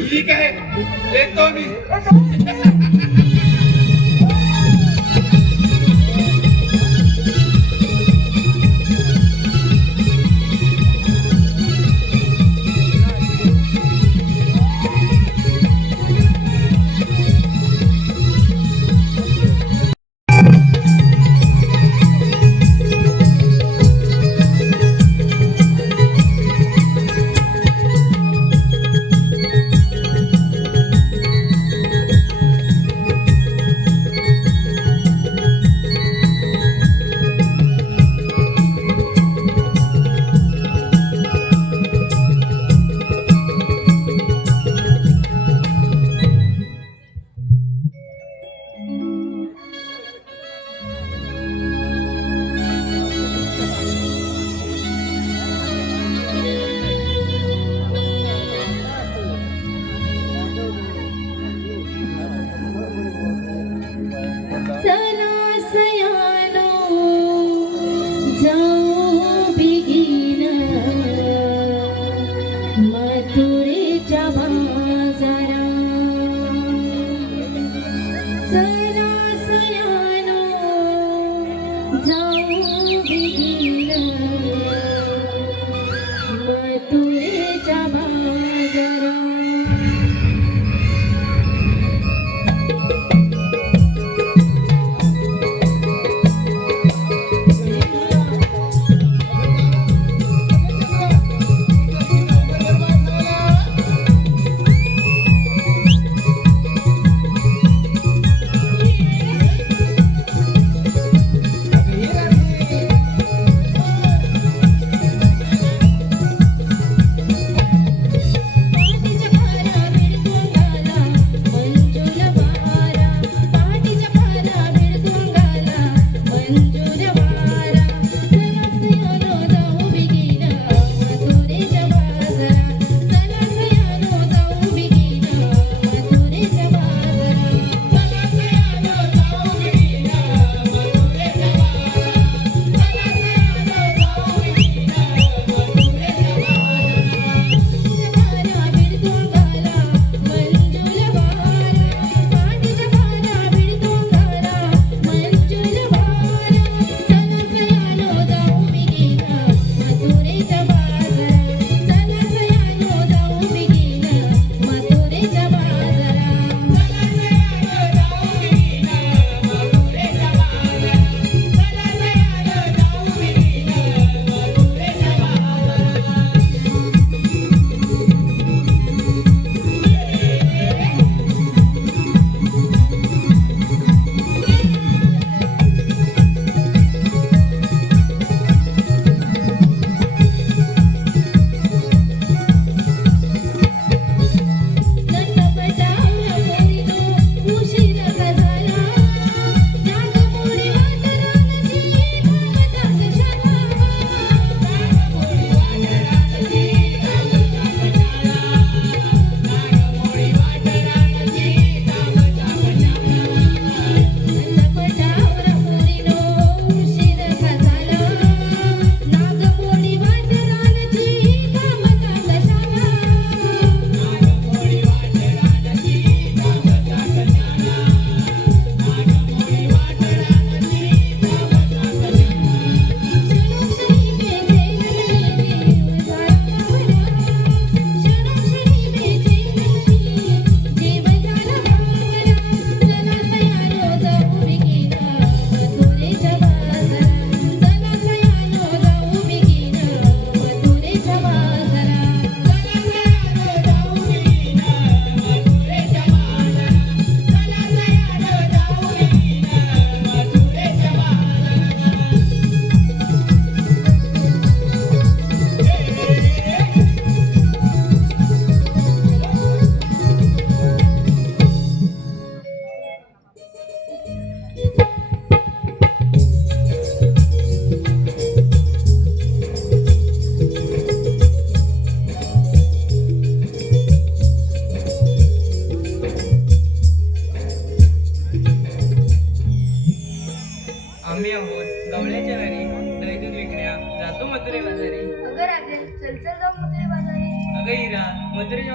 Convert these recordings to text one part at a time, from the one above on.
ठीक आहे येतो मी.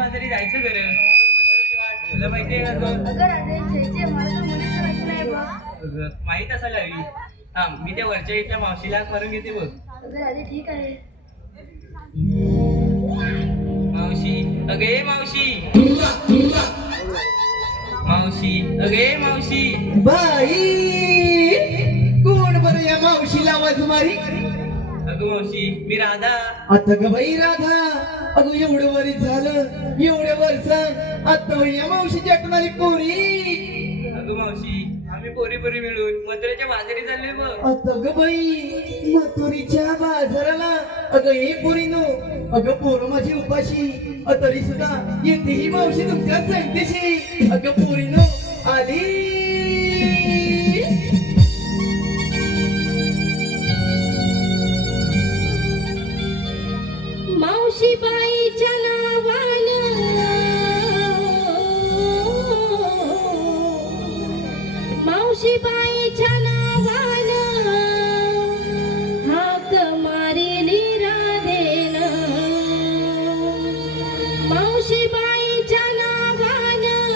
बाजारी जायचं खरं, पण मथुरेची वाट तुला माहितीये का ग? अगं राधे, जयचे मला तर मुलीच माहिती नाही बघ. अगं, माहित असायला हवी. हा, मी त्या वरच्या इथल्या मावशीला करून घेते बघ. अगं राधे, ठीक आहे. मावशी, अगे मावशी, मावशी, अगे मावशी. बाई कोण बरं या मावशीला आवाज मारी? अगं मावशी, मी राधा. आता ग बाई राधा, अगं एवढं वरीच झालं, एवढ्या वरचा आता या मावशीची आठवण आली पोरी. अगं मावशी, आम्ही पोरी पोरी मिळून मथुरेच्या बाजारी चाललोय बघ. आता ग बाई मथुरीच्या बाजाराला, अगं हे पोरीनो, अगं पोरं माझी उपाशी, तरी सुद्धा येते ही मावशी तुमच्या संगतीशी. अगं पोरीनो आली. मावशी बाईच्या नावानं, मावशी बाईच्या नावानं हाक मारिली राधेनं. मावशी बाईच्या नावानं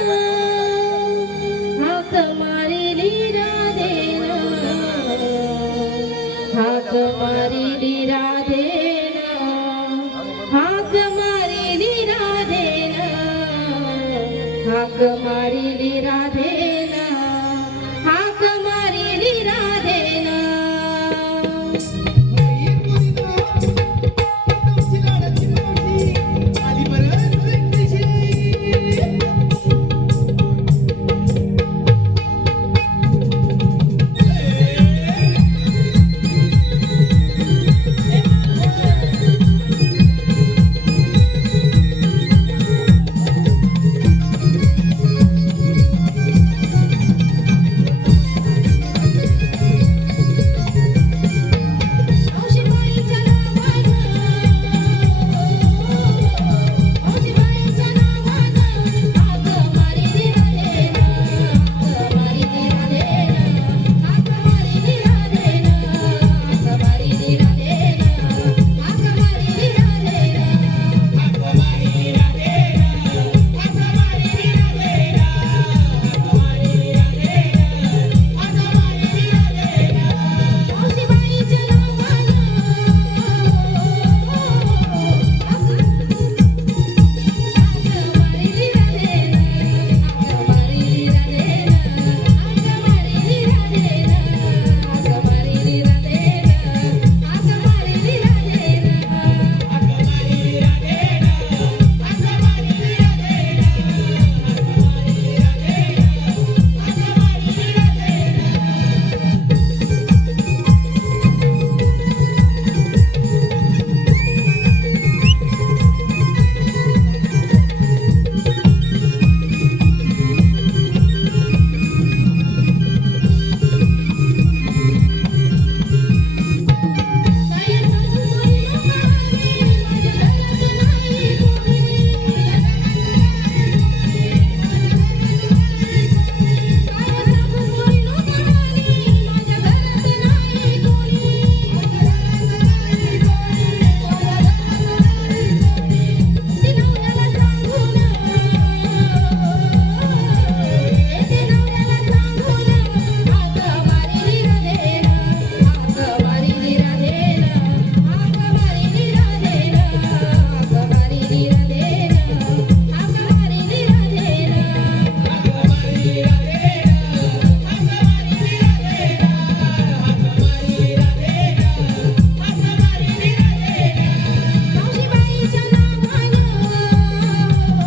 हाक मारिली राधेनं. हाक मारिली राधेनं. हाक मारिली राधेनं. हाक मारिली राधेनं. हाक मारिली राधेनं. बाई पोरीनो, तुमची लाडाची मावशी आली बरं संगतीशी. मावशी बाईच्या नावानं, मावशी बाईच्या नावानं हाक मारिली राधेनं. हाक मारिली राधेनं. हाक मारिली राधेनं. हाक मारिली राधेनं. हाक मारिली राधेनं. हाक मारिली राधेनं. हाक मारिली राधेनं. हाक मारिली राधेनं. हाक मारिली राधेनं. मावशी बाईच्या नावानं, हाक मारिली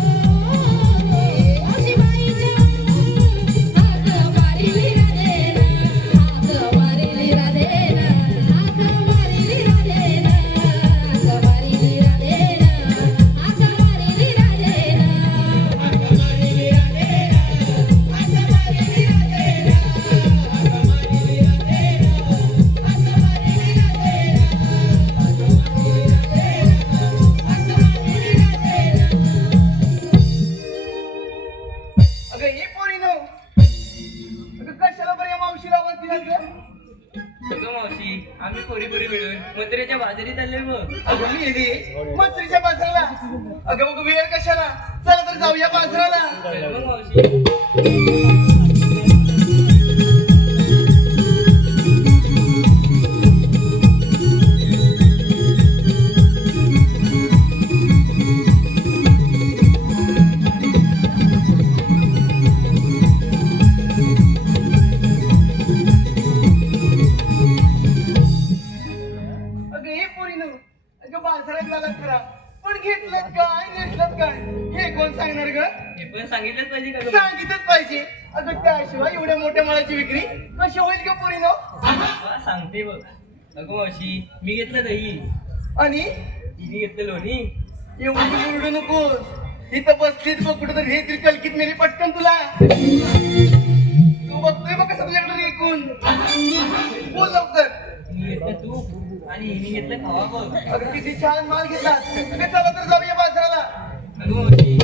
राधेनं. हाक मारिली राधेनं. हाक मारिली राधेनं. हाक मारिली राधेनं. हाक मारिली राधेनं. हाक मारिली राधेनं. हाक मारिली आम्ही पोरी पोरी मिळून मथुरेच्या बाजारी चाललोय बघ. अगं मी येते मंत्रीच्या बाजाराला. अगं मग वेळ कशाला? तर जाऊया बाजाराला. चल मग मावशी. अगं हे पोरीनो, अगं बाजारात झालात खरा, पण घेतलं काय नेसलं काय हे कोण सांगणार ग? हे पण सांगितलंच पाहिजे का ग? सांगितलंच पाहिजे. अगं त्याशिवाय एवढ्या मोठ्या मालाची विक्री कशी होईल का पोरीनो? हा, सांगते बघ. अगं मावशी, मी घेतलं दही, आणि तिने घेतलं लोणी. एवढं ओरडू नकोस. इथं बसलीच बघ कुठं तर हे तरी कलकीत मेली पटकन तुला. तू बघतोय बघ कसं तुझ्याकडे ऐकून. बोल लवकर. तिने घेतलं तूप आणि हिने घेतलं खवा बघ. अगं किती छान माल घेतला. अगं चला तर जाऊया बाजाराला. अगं मावशी,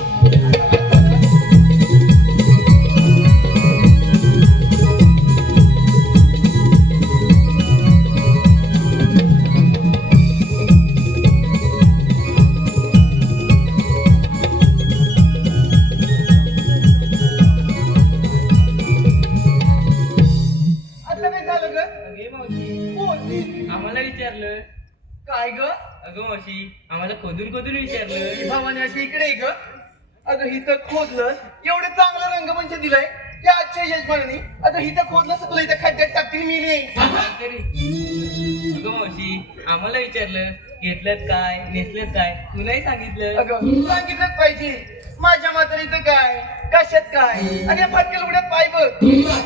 आता काय झालं ग? अगे मावशी, बोल. आम्हाला विचारलं. काय ग? अगं मावशी, आम्हाला खोदून खोदून विचारलं. भावाने अशी इकडे आहे ग. अगं हिथं खोदलं एवढं चांगलं रंगमंच दिलाय या आजच्या यजमानाने. अगं हिथं खोदलं असं तुला इथं खड्ड्यात टाकतील मिली. तरी अगं मावशी, आम्हाला विचारलं घेतलं काय नेसलं काय, तू नाही सांगितलं. अगं सांगितलंच पाहिजे. माझ्या म्हातारीचं काय कशात काय आणि या फाटक्या लुगड्यात पाय बघ.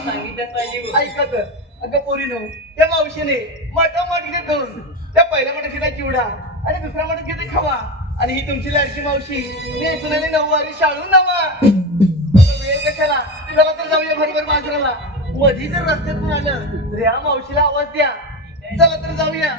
सांगितलंच पाहिजे बघ. ऐका तर. अगं पोरीनो, त्या मावशीने मठामठ घेत दोन. त्या पहिल्या मठात घेतला चिवडा आणि दुसऱ्या मठात घेते खवा. आणि ही तुमची लाडकी मावशी नेसून आली नऊवारी शाळू नवा. अगं वेळ कशाला, चला तर जाऊया भरभर बाजाराला. मधी जर रस्त्यातून आलं तर या मावशीला आवाज द्या. चला तर जाऊया.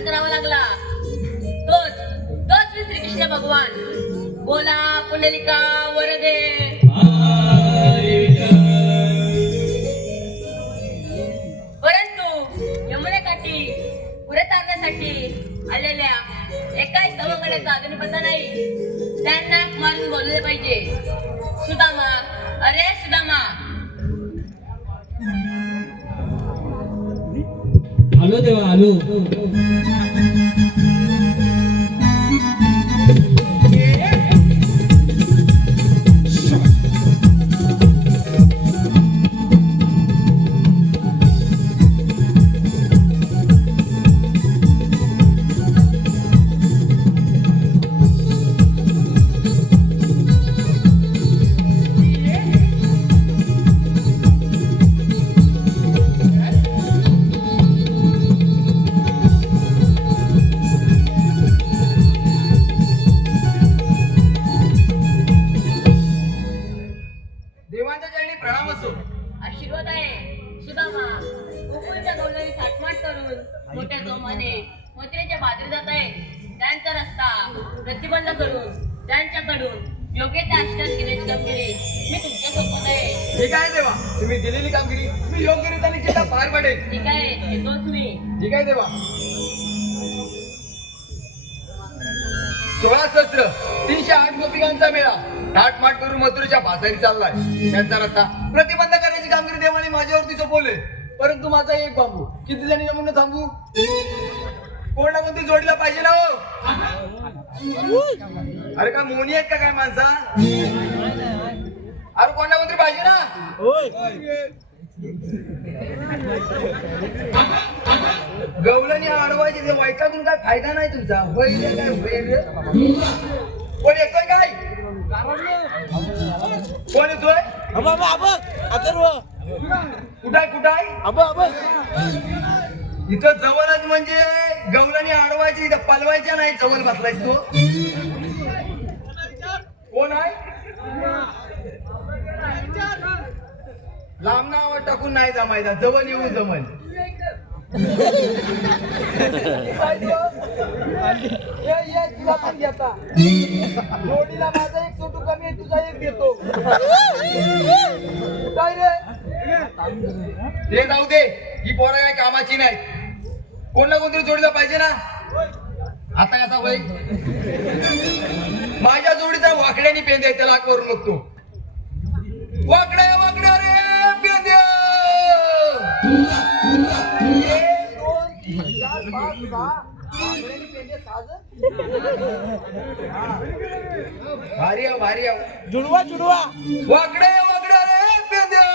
धारण करावा लागला. तोच तोच मी श्रीकृष्ण भगवान. बोला पुंडलिका वरदे. परंतु यमुनेकाठी पुढे तारण्यासाठी आलेल्या एकाही सवंगड्याचा अजून पत्ता नाही. त्यांना मारून बोलले पाहिजे. सुदामा, अरे सुदामा. आलो देवा आलो. देवांच्या चरणी प्रणाम असो. आशीर्वाद आहे. सुदामा गोकुळच्या गौलाने थाटमाट करून मोठ्या जोमाने मथुरेच्या बाजरी जात आहे. त्यांचा रस्ता प्रतिबंध करून त्यांच्याकडून योग्य त्या आश्रयात घेण्याची कामगिरी मी तुमच्या सोबत आहे. ठीक आहे देवा, तुम्ही दिलेली कामगिरी मी योग्यरित्या निश्चित पार पडेल. ठीक आहे, येतोच मी. ठीक आहे देवा. 16 सहस्र 308 गोपिकांचा मेळा थाटमाट करून मथुरेच्या बाजारी चाललाय. त्यांचा रस्ता प्रतिबंध करण्याची कामगिरी देवाने माझ्यावरती सोपवले. परंतु माझा एक बांबू किती जणी म्हणून थांबू? कोण ना कोणती जोडीला पाहिजे ना हो. अरे काय मोनी आहेत का काय माणसा? अरे कोण ना कोणतरी पाहिजे ना. गवलनी अडवायचे ते वैतागून काय फायदा नाही तुमचा. वैर काय वैर कोण येतोय काय? कोण येतोय? कुठाय इथं जवळच म्हणजे गवलनी अडवायची इथं पालवायच्या नाही. जवळ बसलायस तू. कोण आहे? लांब नाव टाकून नाही जमायचा. जवळ येऊन जमल. जोडीला माझा एक छोटू कमी आहे, तुझा एक देतो. काय रे? ते जाऊ दे. ही पोरं काय कामाची नाही. कोण ना कोणतरी जोडीला पाहिजे ना. आता याचा वय माझ्या जोडीचा वाकड्यानी पेंद्या त्याला करू नको. वाकड्या वाकड्या रे पेंद्या. 1, 2, 3, 4, 5, 6 वाकड्यानी पेंद्या साज. भारी आहे भारी आहे. जुडवा वाकड्या वाकड्या रे पेंद्या.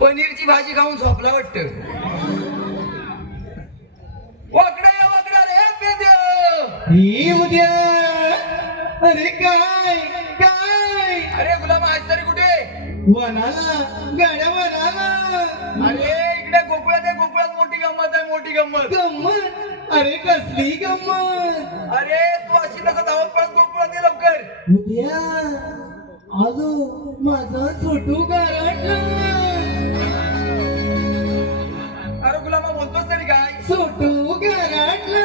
पनीरची भाजी खाऊन झोपला वाटत. वाकड्या वाकड्या रे पेंद्या. उद्या अरे काय काय. अरे गुलाम आज तरी कुठे? वनाला गाड्या वनाला. अरे इकडे गोकुळात आहे. गोकुळात मोठी गंमत आहे. मोठी गंमत. गंमत? अरे कसली गंमत? अरे तू अशी तसं धावत पळत गोकुळात ये लवकर. उद्या आलो माझा छोटू गारटला. अरे गुलामा बोलतोस तरी काय? छोटू गारटला.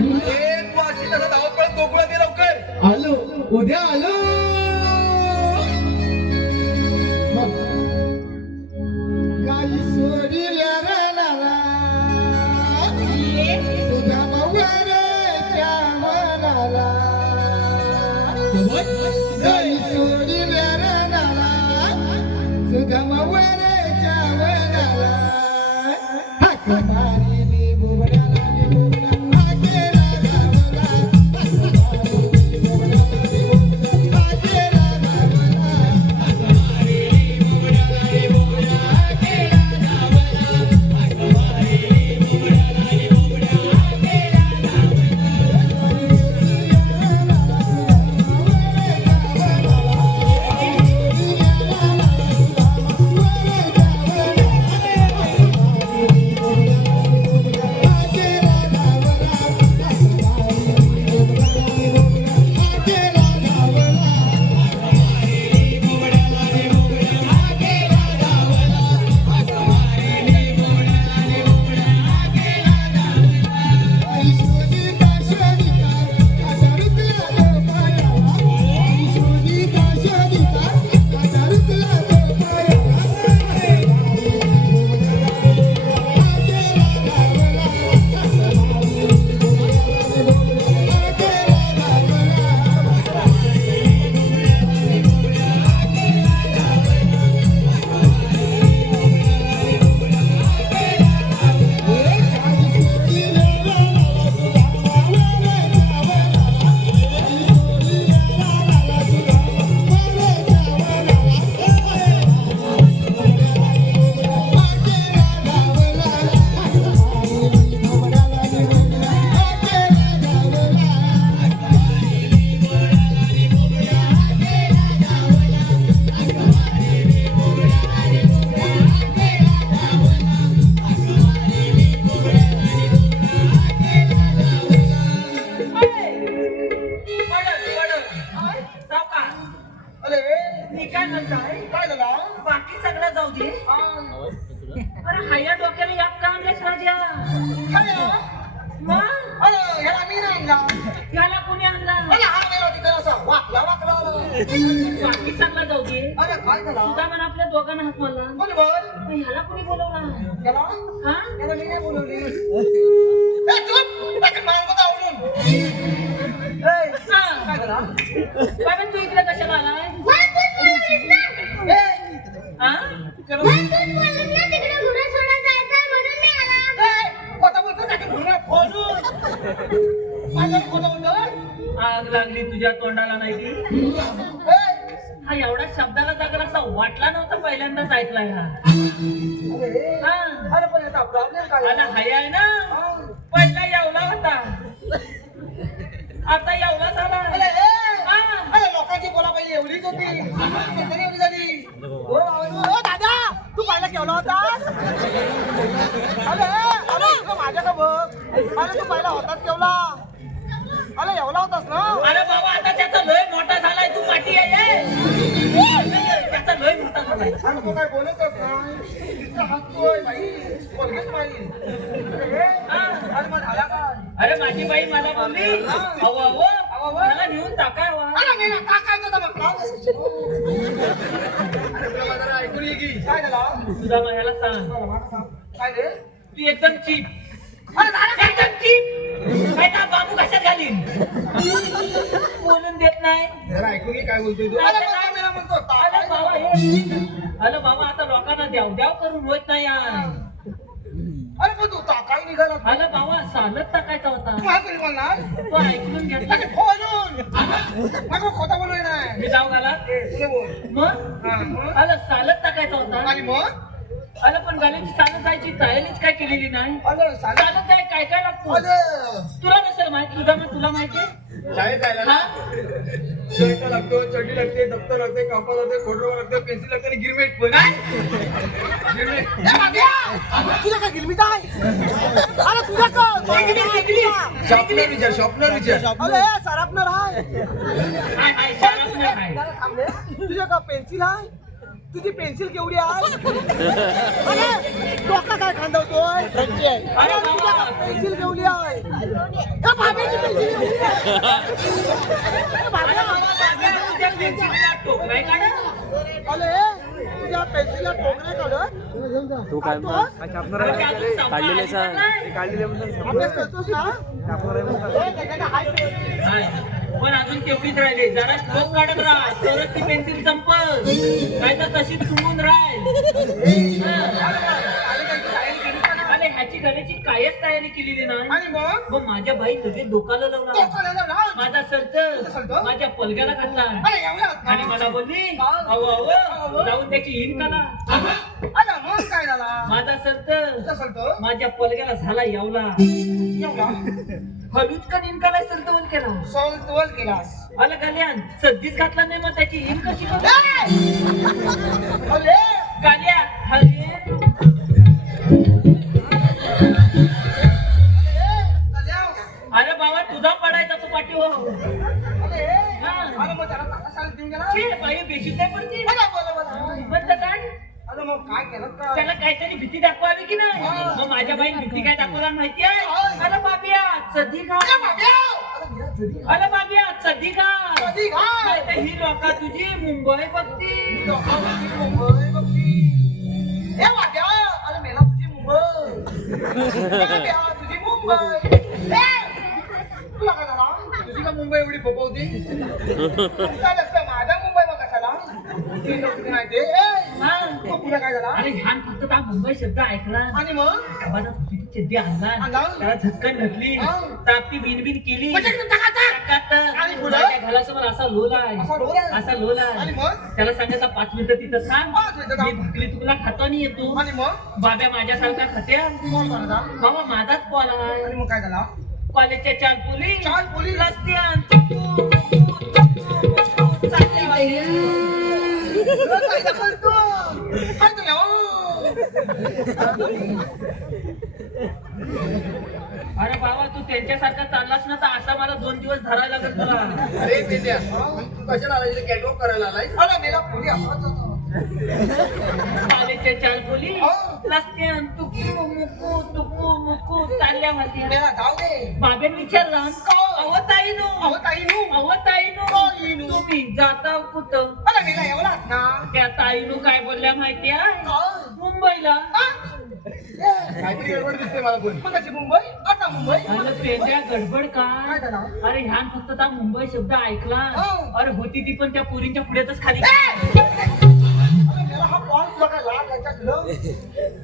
अरे तू अशी तसं धावत पळत गोकुळात ये लवकर. आलो उद्या आलो. गाई सोडल्या रानाला सुधा मवाऱ्याच्या वनाला. गाई सोडल्या रानाला सुधा मवाऱ्याच्या वनाला. हाक मारिली बुबड्याला नि बुबडा हाकेला गावाला. हाक मारिली बुबड्याला नि बुबडा हाकेला गावाला. हाक मारिली बुबड्याला नि बुबडा हाकेला गावाला. हाक मारिली बुबड्याला नि बुबडा हाकेला गावाला. माझ्या अरे मग अरे ह्याला मी नाही आणला याला कोणी आणला अरे हा गेला तिकडे असा वाकला वाकला आला. बाकी चांगला जाऊ दे अरे काय झाला सुदामान आपल्या दोघांना हात मारला बोल बोल पण ह्याला कोणी बोलवला गेला हा त्याला मी नाही बोलवली ए चुप टाकून मार बघा आवडून ए काय झाला बाबा तू इकडे कशाला आलाय ए हा चलो खोटा बोलतो टाकून घुरा फोडून माझ्या खोटा बोलतो आग लागली तुझ्या तोंडाला नाही ती ए हा एवढा शब्दाला जागला असा वाटला नव्हता पहिल्यांदाच ऐकलाय हा अरे हा अरे पण याचा प्रॉब्लेम काय आला झाला? हाय आहे ना हा. पहिला येवला होता आता येवला झाला अरे ए हा. अरे लोकांची बोला पहिली एवढीच होती नंतर एवढी झाली ओ बाबा, दादा तू पहिला केवढा होता अरे अरे इकडं माझ्याकडे बघ अरे तू पहिला होताच केवढा अरे एवढा होतास ना अरे बाबा आता त्याचा लय मोठा झालाय तू पाठी आहे त्याचा लय मोठा झालाय अरे तू काय बोलत नाही इतका हसतोय बाई बोलगेच बाई अरे मग झाला काय अरे माझी बाई मला बोलली अहो अहो अहो. मला नेऊन टाकाय वा अरे मी ना टाकायचं तर मग जरा ऐकून ये की काय झाला तुझा ह्याला सांग काय रे तू एकदम चीप अरे झालं एकदम चीप काय ना बाबू कशात घालीन बोलून देत नाही जरा ऐकून ये काय बोलतोय तू अरे मला मेला म्हणतो अरे बाबा हे अरे बाबा आता लोकांना द्याव द्याव करून होत नाही यार अरे पण तू टाकाय निघाला अरे बाबा सालत टाकायचा होता काय करी म्हणणार तो ऐकून घेतला अरे फोडून माझं खोटा बोललोय नाही मी जाऊ घाला तुला बोल मग हा, मग? अरे सालत टाकायचा होता आणि मग अरे पण गाण्याची सालत जायची तयारीच काय केलेली नाही अरे साला सालत जाय काय काय लागतो अरे तुला नसेल माहित तुझा मग तुला माहितीये शाळेत जायला ना हा शर्ट लागतो चड्डी लागते दप्तर लागते कापड लागते खोडरो लागते पेन्सिल लागते आणि गिरमेट पण गिरमेट ए बाब्या तुझ्या काय गिलमीट आहे अरे तुझ्या का शॉपनर विचार अरे सरापणार आहे हाय हाय शाळाच नाही हाय जरा थांब रे. तुझ्या का पेन्सिल आहे तुझी पेन्सिल केवढी आहे अरे डोका काय खांदवतोय अरे तुझ्या का पेन्सिल केवढी आहे ए बाब्याची पेन्सिल केवढी आहे अरे बाब्या तुझ्या पेन्सिलला टोक नाही काढ अरे तुझ्या पेन्सिलला टोकण्या काढत तू काय काढलेले सांग अभ्यास करतोस ना ए, त्याच्याकडे आहे पेन. हाय. पण अजून तेवढीच राहिली जरा टोक काढत राह तरच ती पेन्सिल संपल नाही तर तशीच तुंबून राहील अरे ह्याची घड्याची कायच तयारी केलेली नाही आणि मग मग माझ्या बाई लगेच डोकाला लावला टोकाला लावला. माझा सर्त सर्त? माझ्या पलग्याला घातला अरे एवढा होता. आणि मला बोलली अहो अहो जाऊन त्याची हिंड काला अरे मग काय झाला माझा सर्त तुझा सलतो माझ्या पलग्याला झाला यावला एवढा हलूच का निनकाला सर्तवल केला सलतोल केलास आला गाल्यान सद्दीच घातला नाही मग त्याची हिंड कशी करू? अरे गाल्या हरे अरे बाबा तुझा पडायचा तो पाठी हो अरे मग त्याला काका साल देऊन गेला छे, बाई बेशी नाही पडती बोला, बोला, बोला. म्हणलं काय अरे मग काय केलं का त्याला काहीतरी भीती दाखवावी की नाही मग माझ्या बाई भीती काय दाखवला माहिती आहे अरे बाबिया सदी खा अरे बाब्या! अरे मेरा जदी. अरे बाबिया सदी खा सदी खा. नाही तर ही लोका तुझी मुंबई बघती लोकांची मुंबई बघती. ए बाब्या! अरे मेला तुझी मुंबई. ए बाब्या, तुझी मुंबई. ए! तुला काय झाला? तुझी का मुंबई एवढी फोपवती तुला नसतं, माझ्या मुंबई बघ कशाला? ती नोकरी नाही ते. ए! हा. मग तुला काय झाला? अरे ह्यान फक्त त्या मुंबई शब्द ऐकला आणि मग आवाजात किती चड्डी आणला आणला? त्याला झटकन घातली हा. तापती बिनबिन केली म्हणजे एकदम टकाटक. टकाटक. आणि पुढं? माझ्या घरासमोर असा लोला आहे असा लोला आहे? असा लोला आणि आहे मग? त्याला सांगायचा 5 मिनिटं तिथं थांब 5 मिनिटं थांब. मी भाकरी तुला खाता नाही येतो आणि मग बाब्या माझ्यासारखा खात्या कोण म्हणता? बाबा माझाच कॉल आहे आणि मग काय झाला? कॉलेजच्या 4 पोली 4 पोली? रस्त्यान चालल्या बाई. काय करतो? काय तुला? अरे बाबा तू त्यांच्यासारखा चाललास ना तर असा मला 2 दिवस धरायला लागेल तुला अरे पेंड्या तू कशाला आलाय कॅटवॉक करायला आलाय अरे मेला पोरी असाच होता. कॉलेजच्या 4 पोली हो. रस्त्यान तुकू मुकू चालल्या होत्या मेला जाऊ दे बाबेन विचारलं अहो ताईनो अहो ताईनू अहो ताईनो तुम्ही जाता कुठं अरे मेला एवढा ना त्या ताईनो काय बोलल्या माहितीये काय? मुंबईला काहीतरी गडबड दिसते मला पण मग कशी मुंबई आता मुंबई अरे पेंड्या गडबड काय काय झालं? अरे ह्यान फक्त त्या मुंबई शब्द ऐकला हो. अरे होती ती पण त्या पुरींच्या पुढेच खाली अरे मेला हा बॉल तुला काय लाग याच्या तुला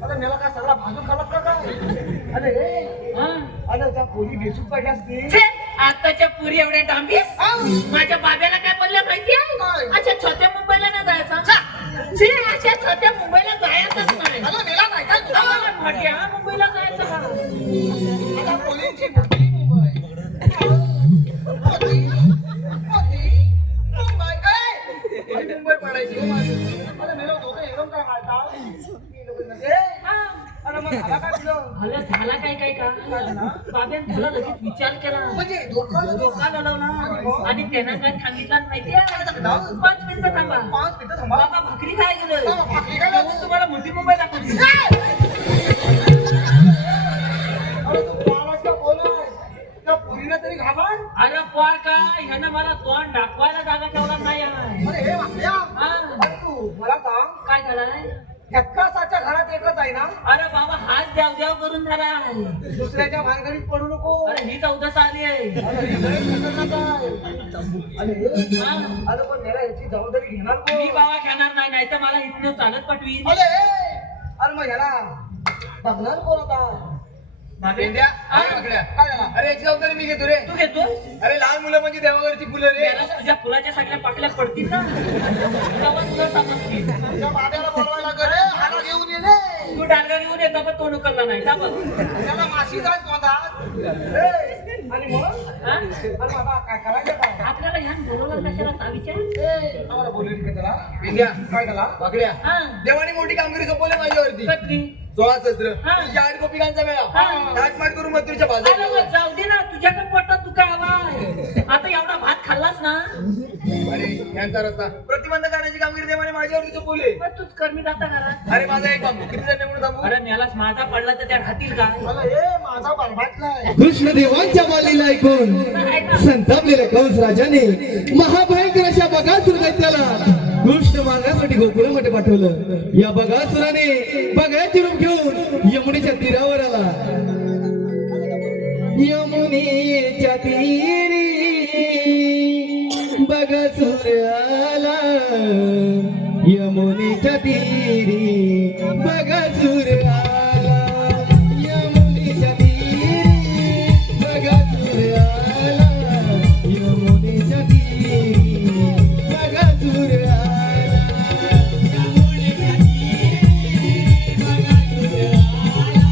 अरे मेला काय सगळा भाजून खालात का काय अरे हा. अरे त्या पोरी बेसूक पडल्या असतील छे, आताच्या पुरी एवढ्या डांबीस माझ्या बाब्याला काय बोलल्या माहितीये काय? अशा छोट्या मुंबईला नाही जायचा छे, अशा छोट्या मुंबईला जायचंच नाही अरे मेला काय काय तुला हा, मोठ्या मुंबईला जायचं का आता पोलींची मोठी मुंबई मोठी मुंबई ए मुंबई पडायची अरे मेला दोघं एकदम काय मारता हा. अरे मग झाला काय तुला झाला काय काय का बाब्यान तुला लगेच विचार केला म्हणजे धोका धोका लावला आणि त्यांना काय सांगितलं माहितीये 5 मिनिटं थांबा 5 मिनिटं थांबा बाबा भाकरी काय गेलं बाबा, भाकरी खायला जेवून तुम्हाला मोठी मुंबई दाखवली अरे तू आवाज का बोलतोय त्या पोरीला तरी घाबर अरे पोर काय ह्यानं मला तोंड दाखवायला जागा ठेवला नाही आहे. अरे हे वाकल्या हा. अरे तू मला सांग काय झालं एकासाच्या घरात एकच आहे ना अरे बाबा हाच द्याव करून झाला आहे दुसऱ्याच्या भानगडीत पडू नको अरे ही 14 आली आहे अरे हे लय खतरनाक आहे. अरे हा. अरे पण मला याची जबाबदारी घेणार कोण? मी बाबा घेणार नाही तर मला इथनं चालत पाठवीन अरे अरे मग ह्याला बघणार कोण आता पेंड्या हा. पकड्या. काय झाला अरे याची जबाबदारी मी घेतो रे तू घेतो अरे लहान मुलं म्हणजे देवावरची फुलं रे त्याला तुझ्या फुलाच्या सगळ्या पाकल्या पडतील ना तेव्हा तुला समजतील तुझ्या बाब्याला बोलवायला गेले हाला घेऊन येले तू डांगा घेऊन येतो पण तो उकरला नाही का बघ त्याला माशी जाय तोंडात आणि मग हा? अरे बाबा काय करायचं काय आपल्याला ह्यान बोलवलं कशाला का विचार आम्हाला बोलवली का त्याला पेंड्या काय झाला पकड्या हा देवाने मोठी कामगिरी सोपवली माझ्यावरती कधी 16 सहस्त्र हा. 8 गोपिकांचा हा. मेळा ताटमाट करून मथुरेच्या अरे बाजारात मग जाऊ दे ना तुझ्याकडे पोटात तू काय हवाय आता एवढा भात खाल्लास ना अरे यांचा रस्ता प्रतिबंध करण्याची कामगिरी देवाने माझ्यावरती सोपवली मग तूच कर्मी जाता घरात अरे माझा एक बाबू किती जण निवडून थांबू अरे मेलाच माझा पडला तर त्या राहतील काय मला हे माझा बरबाटलाय कृष्णदेवांच्या बालीला ऐकून संतापलेल्या कंस राजाने महाभयंकर अशा बगासुर दैत्याला कृष्ण मारण्यासाठी गोकुळामध्ये पाठवलं या बगासुराने बगळ्याची रूप घेऊन यमुनेच्या तीरावर आला यमुनेच्या तीरी बगासुर आला यमुनेच्या तीरी बगासुर आला यमुनेच्या तीरी बगासुर आला यमुनेच्या तीरी बगासुर आला यमुनेच्या तीरी बगासुर आला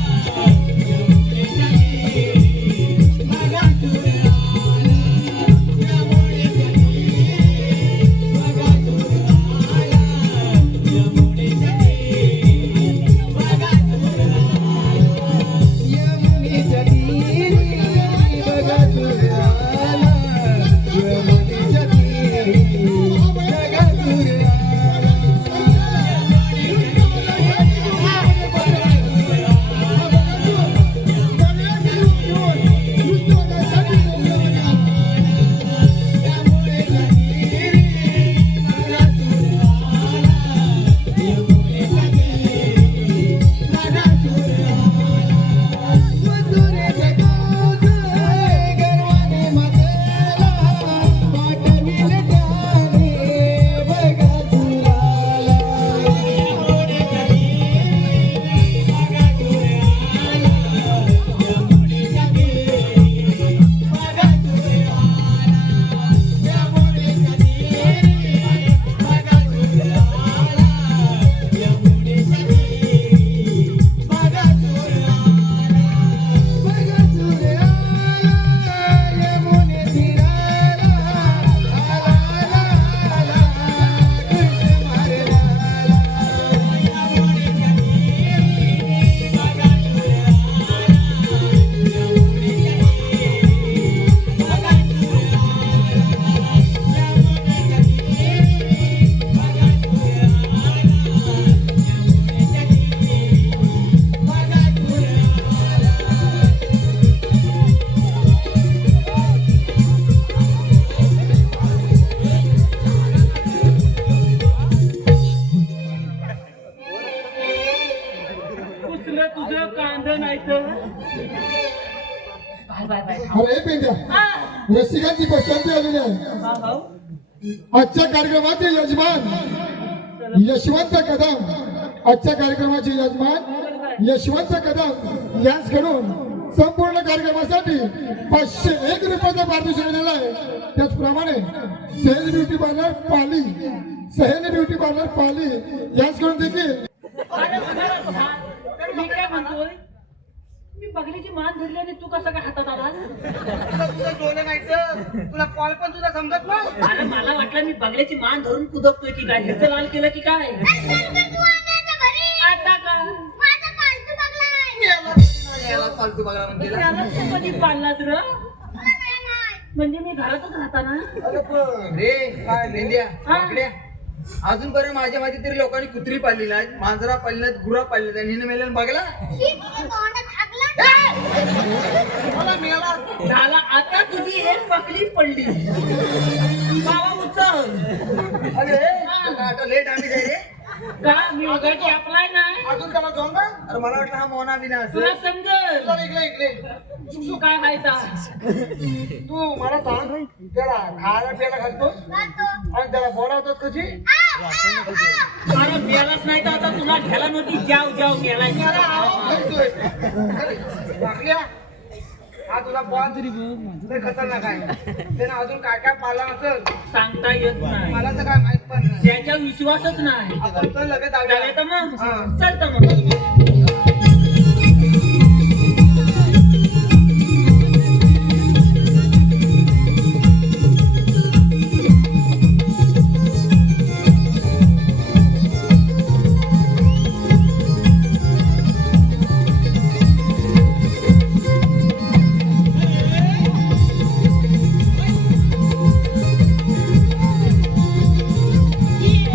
नाही तर बाय बाय बाय अरे पेंड्या हा, रसिकांची पसंती आलेली आहे. हा, भाऊ. आजच्या कार्यक्रमाचे यजमान यशवंत कदम, आजच्या कार्यक्रमाचे यजमान यशवंत कदम यांच्याकडून संपूर्ण कार्यक्रमासाठी 501 रुपयाचा पारितोषिक दिलेला आहे. त्याचप्रमाणे सहेली ब्युटी पार्लर पाली, सहेली ब्युटी पार्लर पाली यांच्याकडून देखील अरे, मी काय म्हणतोय, मी बघलीची मान धरली आणि तू कसा काय हातात आला? तुझं डोळे नाही तर तुला कॉल पण तुला समजत नाही. अरे मला वाटलं मी बघल्याची मान धरून कुदकतोय की काय, ह्याचं लाल केलं की काय? आता का याला फालतू बघा म्हणते ना. त्याला तू कधी पाळलास र? म्हणजे मी घरातच राहताना अरे पण रे काय मेंढ्या बाकड्या, अजूनपर्यंत माझ्या माहिती तरी लोकांनी कुत्री पाळली नाही, मांजरा पाळली नाहीत, गुरा पाळली नाही, हिने मेल्यानं बघला. मला मेला. झाला आता तुझी एक पकडी पडली. बाबा उचल. अरे आता लेट आम्ही जाय रे. का मी उगाची अप्लाय नाही? अजून त्याला जाऊन का अरे मला वाटलं हा मोना बिना तुला असं. समजल तुला इकडे इकडे तू काय व्हायचा? तू मला सांग त्याला खायला प्यायला घालतोस आणि त्याला बोलावतोस कशी? अरे मेलाच नाही तर आता तुला घ्यायला नव्हती, जाव जाव त्याला गेला. आवाज घालतोय. अरे, वाकल्या. हा तुला बॉल लय खतरनाक आहे. त्यानं अजून काय काय पाला असेल सांगता येत नाही, मला तर काय माहित पण नाही. त्याच्या विश्वासच नाही. आपण चल लगेच झाले जाऊया. तर मग हा. चलतं मग. Yeah.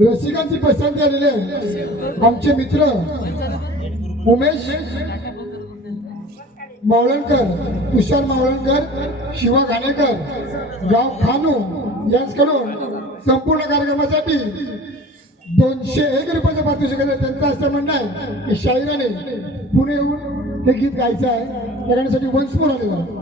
रसिकांची पसंती आलेली आहे. आमचे मित्र उमेश मावळणकर, तुषार मावळणकर, शिवा घाणेकर, गाव खानू यांच्याकडून संपूर्ण कार्यक्रमासाठी 201 रुपयाचं पारितोषिक आहे. त्यांचं असं म्हणणं आहे की शाहिराने पुणे येऊन हे गीत गायचं आहे. त्या गाण्यासाठी वन्स मोर आलेला आहे.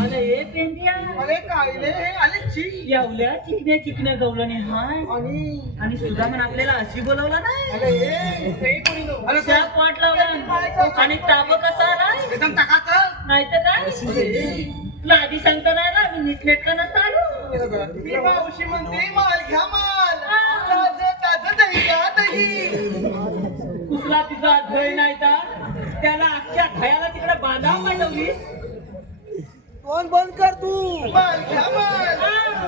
अरे हे पेंडिया अरे काय रे अरे छी एवढ्या चिकन्या गवळणी हाय आणि सुदामन आपल्याला अशी बोलवला नाही अरे हे कोणी नो अरे त्या पाट लावला आणि ताब कसा आला एकदम टाकात नाही तर काय तुला आधी सांगता नाही ना मी नीटनेटका नसता आलो मी मावशी म्हणते माल घ्या माल ताजं ताजं दही घ्या दही कुसला तिचा धय नाही तर त्याला अख्ख्या खयाला तिकडे बांधा पाठवलीस फोन बंद कर तू माल घ्या माल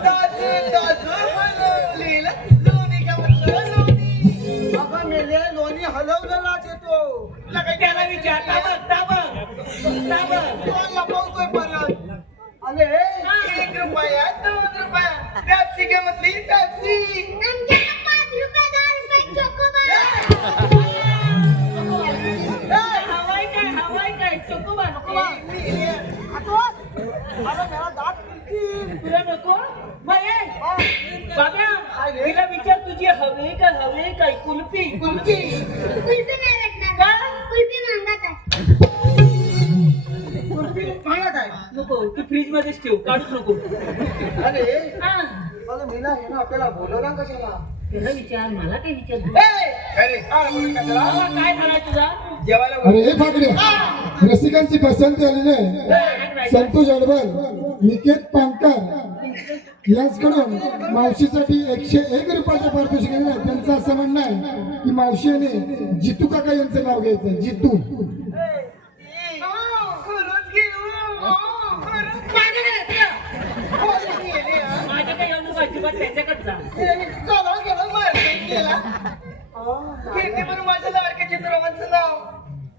ताजं ताजं हलवलेलं लोणी घ्या म्हटलं लोणी अगं मेले लोणी हलवलेलाच येतो त्याला विचार ताबक फोन लपवतोय परत अरे 1 रुपया 2 रुपया पेप्सी घे म्हटली पेप्सी हवाय काय चोकोबार तुला नको मग ये बाब्या तिला विचार तुझी हवे काय कुल्फी कुल्फी का कुल्फी मागत आहे नको तू फ्रीज मध्येच ठेव काढूच नको अरे हा मला मीना हे ना आपल्याला बोलवला कशाला त्याला विचार मला काय विचार अरे काय झाला तुझा जेवायला अरे हे फाकड्या रसिकांची पसंती आलेली आहे. संतोष अडबल, निकेत पानकर यांच्याकडून मावशीसाठी 101 रुपयाचं पारितोषिक आहे. त्यांचं असं म्हणणं आहे की मावशीने जितू काका यांचं नाव घ्यायचं. जितू माझ्या काही अनुभव अजिबात त्याच्याकडे जा माझ्या लाडक्या चित्रपटाचं नाव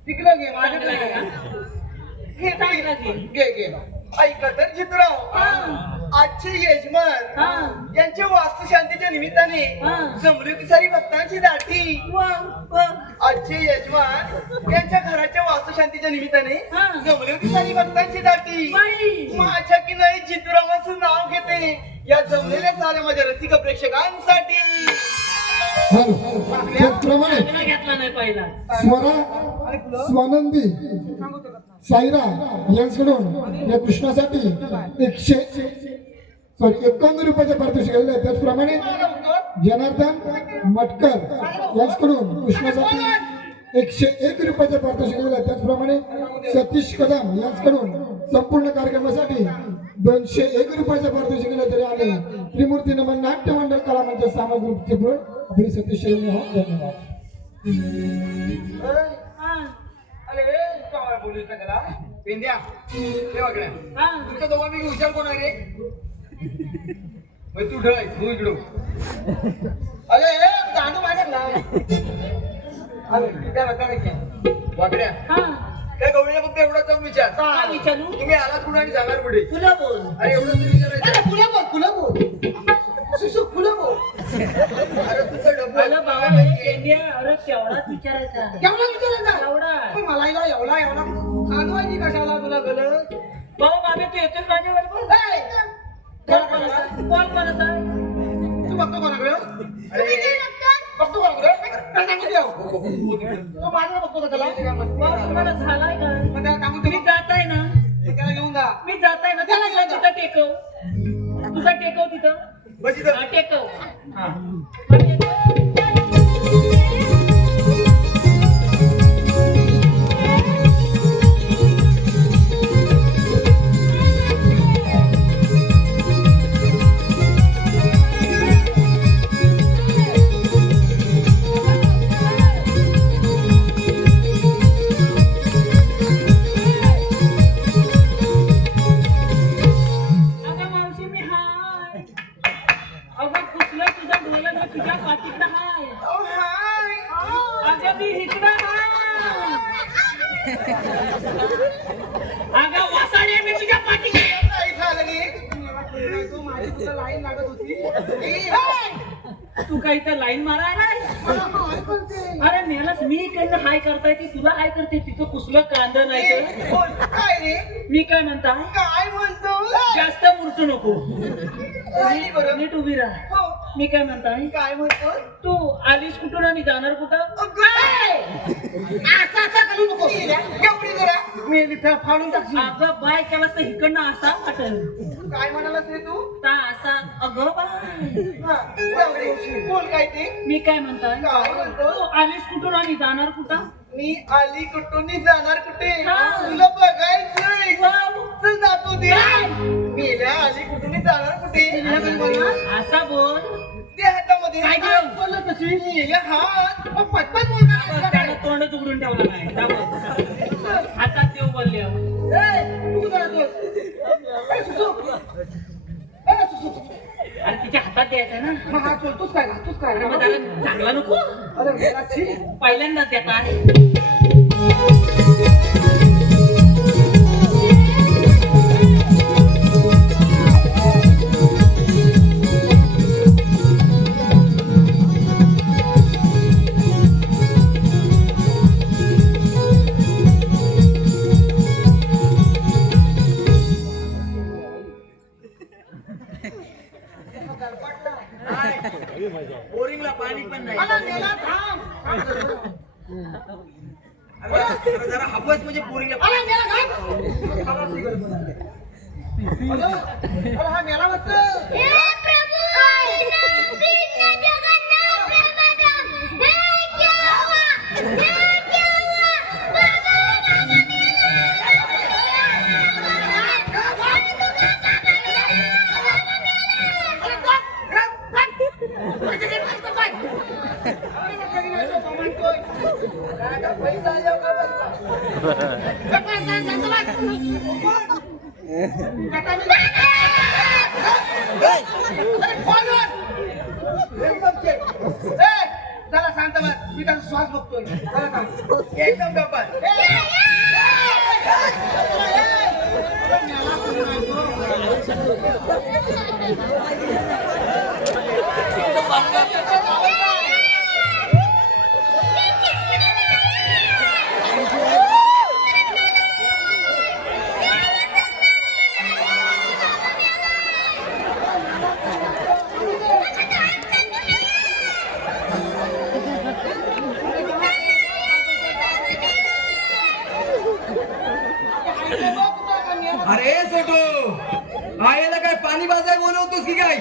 तिकडं घे चांगलं माझ्याकडे आहे का? हे चांगलं आहे. घे ऐका तर जितराव आजचे यजमान यांच्या वास्तुशांतीच्या निमित्ताने जमली की सारी भक्तांची दाटी आजचे यजमान यांच्या घराच्या वास्तुशांतीच्या निमित्ताने जमली की सारी भक्तांची दाटी माझ्या की नाही जितरावांचं नाव घेते या जमलेल्या साऱ्या माझ्या रसिक प्रेक्षकांसाठी त्याचप्रमाणे घेतला नाही पहिला स्वरा स्वानंदी साईरा यांच्याकडून या कृष्णासाठी 51 रुपयाचे पारितोषिक आलेले आहे. त्याचप्रमाणे जनार्दन मटकर यांच्याकडून कृष्णासाठी 101 रुपयाचे पारितोषिक आलेले आहे. त्याचप्रमाणे सतीश कदम यांच्याकडून संपूर्ण कार्यक्रमासाठी 201 रुपयाचे पारितोषिक तरी आले. त्रिमूर्ती नमन नाट्य मंडळ कला मंच सामाजिक ग्रुपचे पुढे आपली सतीश धन्यवाद. अरे काय बोलू का त्याला पेंद्या हे वागड्या तुमच्या दोघांपैकी हुशार कोण आहे रे मग तू ढळ तू इकडं अरे गाणं माझ्यात लाव अरे त्या वागड्या त्या गवळीला फक्त एवढा जाऊन विचार विचारू तुम्ही आलात कुठे आणि जाणार कुठे तुला बोल अरे एवढं तुम्ही विचारायचं फुलं बोल सुसू फुलं बोल अरे तुझं डब्बा अरे बाबा अरे केवढाच विचारायचा एवढा विचारायचा एवढा पण मला एवढा खानवायची कशाला तुला गलत बाबा बाबा तू येतोस माझ्या बरोबर कोण कोणाचा तू बघतो कोणाकडे अरे बघतो कोणाकडे त्याला सांगू द्या तो माझ्याला बघतो का त्याला तुम्हाला झालाय का मग त्याला सांगू मी जाताय ना त्याला घेऊन जा मी जाताय ना त्याला घेऊन तिथं टेकव तुझा टेकव तिथं बस इथं हा, टेकव हा, टेकव. अगं मावशी मी हाय अगं कुठलं तुझं ढोलं मी तुझ्या पाठीतलं हाय अगं मी इकडं हाय अगं वासाडे मी तुझ्या पाठीत तू माझी तुला लाईन लागत होती तू काही तर लाईन मारायला अरे मेलास मी इकडनं हाय करताय की तुला हाय करते तिथं कुसलं कांदा नाही तर काय रे मी काय म्हणता काय म्हणतो जास्त मूर्त नको राहिली बरं नीट उभी राहा हो मी काय म्हणताय काय म्हणतो तू आलीस कुठून आणि जाणार कुठं असा करू नको केवढी जरा मी तिथं फाडून टाकशील अगं बाय केला तर इकडनं असा वाटेल काय म्हणालास रे तू ता असा अगं बाय हा, जाऊ दे. बोल काय ते मी काय म्हणताय काय म्हणतो तू आलीस कुठून आणि जाणार कुठं मी आली कुठून जाणार कुठे हा. तुला बघायचंय वाव. चल दाखवू दे मेल्या आली कुठून जाणार कुठे असा बोल ते हातामध्ये काय घेऊ? बोलला कशी मेल्या हात मग पटपट बोल ना. त्यानं तोंडच उघडून ठेवला नाही त्यामुळे हातात देव बोलले तू जरा आणि तिच्या हातात द्यायचं ना हा चलतोस काय घालतोस काय अरे मग त्याला चांगला नको अरे मेला छी पहिल्यांदाच देतात बोरिंगला पाणी पण नाही मला मेला थांब अरे जरा हापस म्हणजे बोरिंगला अरे मेला अरे हा मेला वाटतं पैसा आल्यावर का बसला? एकदम check. जरा शांत बस मी त्याचा श्वास बघतोय जरा थांब. एकदम डब्बा अरे सोटो आईला काय पाणी बाजाय बोलवतोस की काय?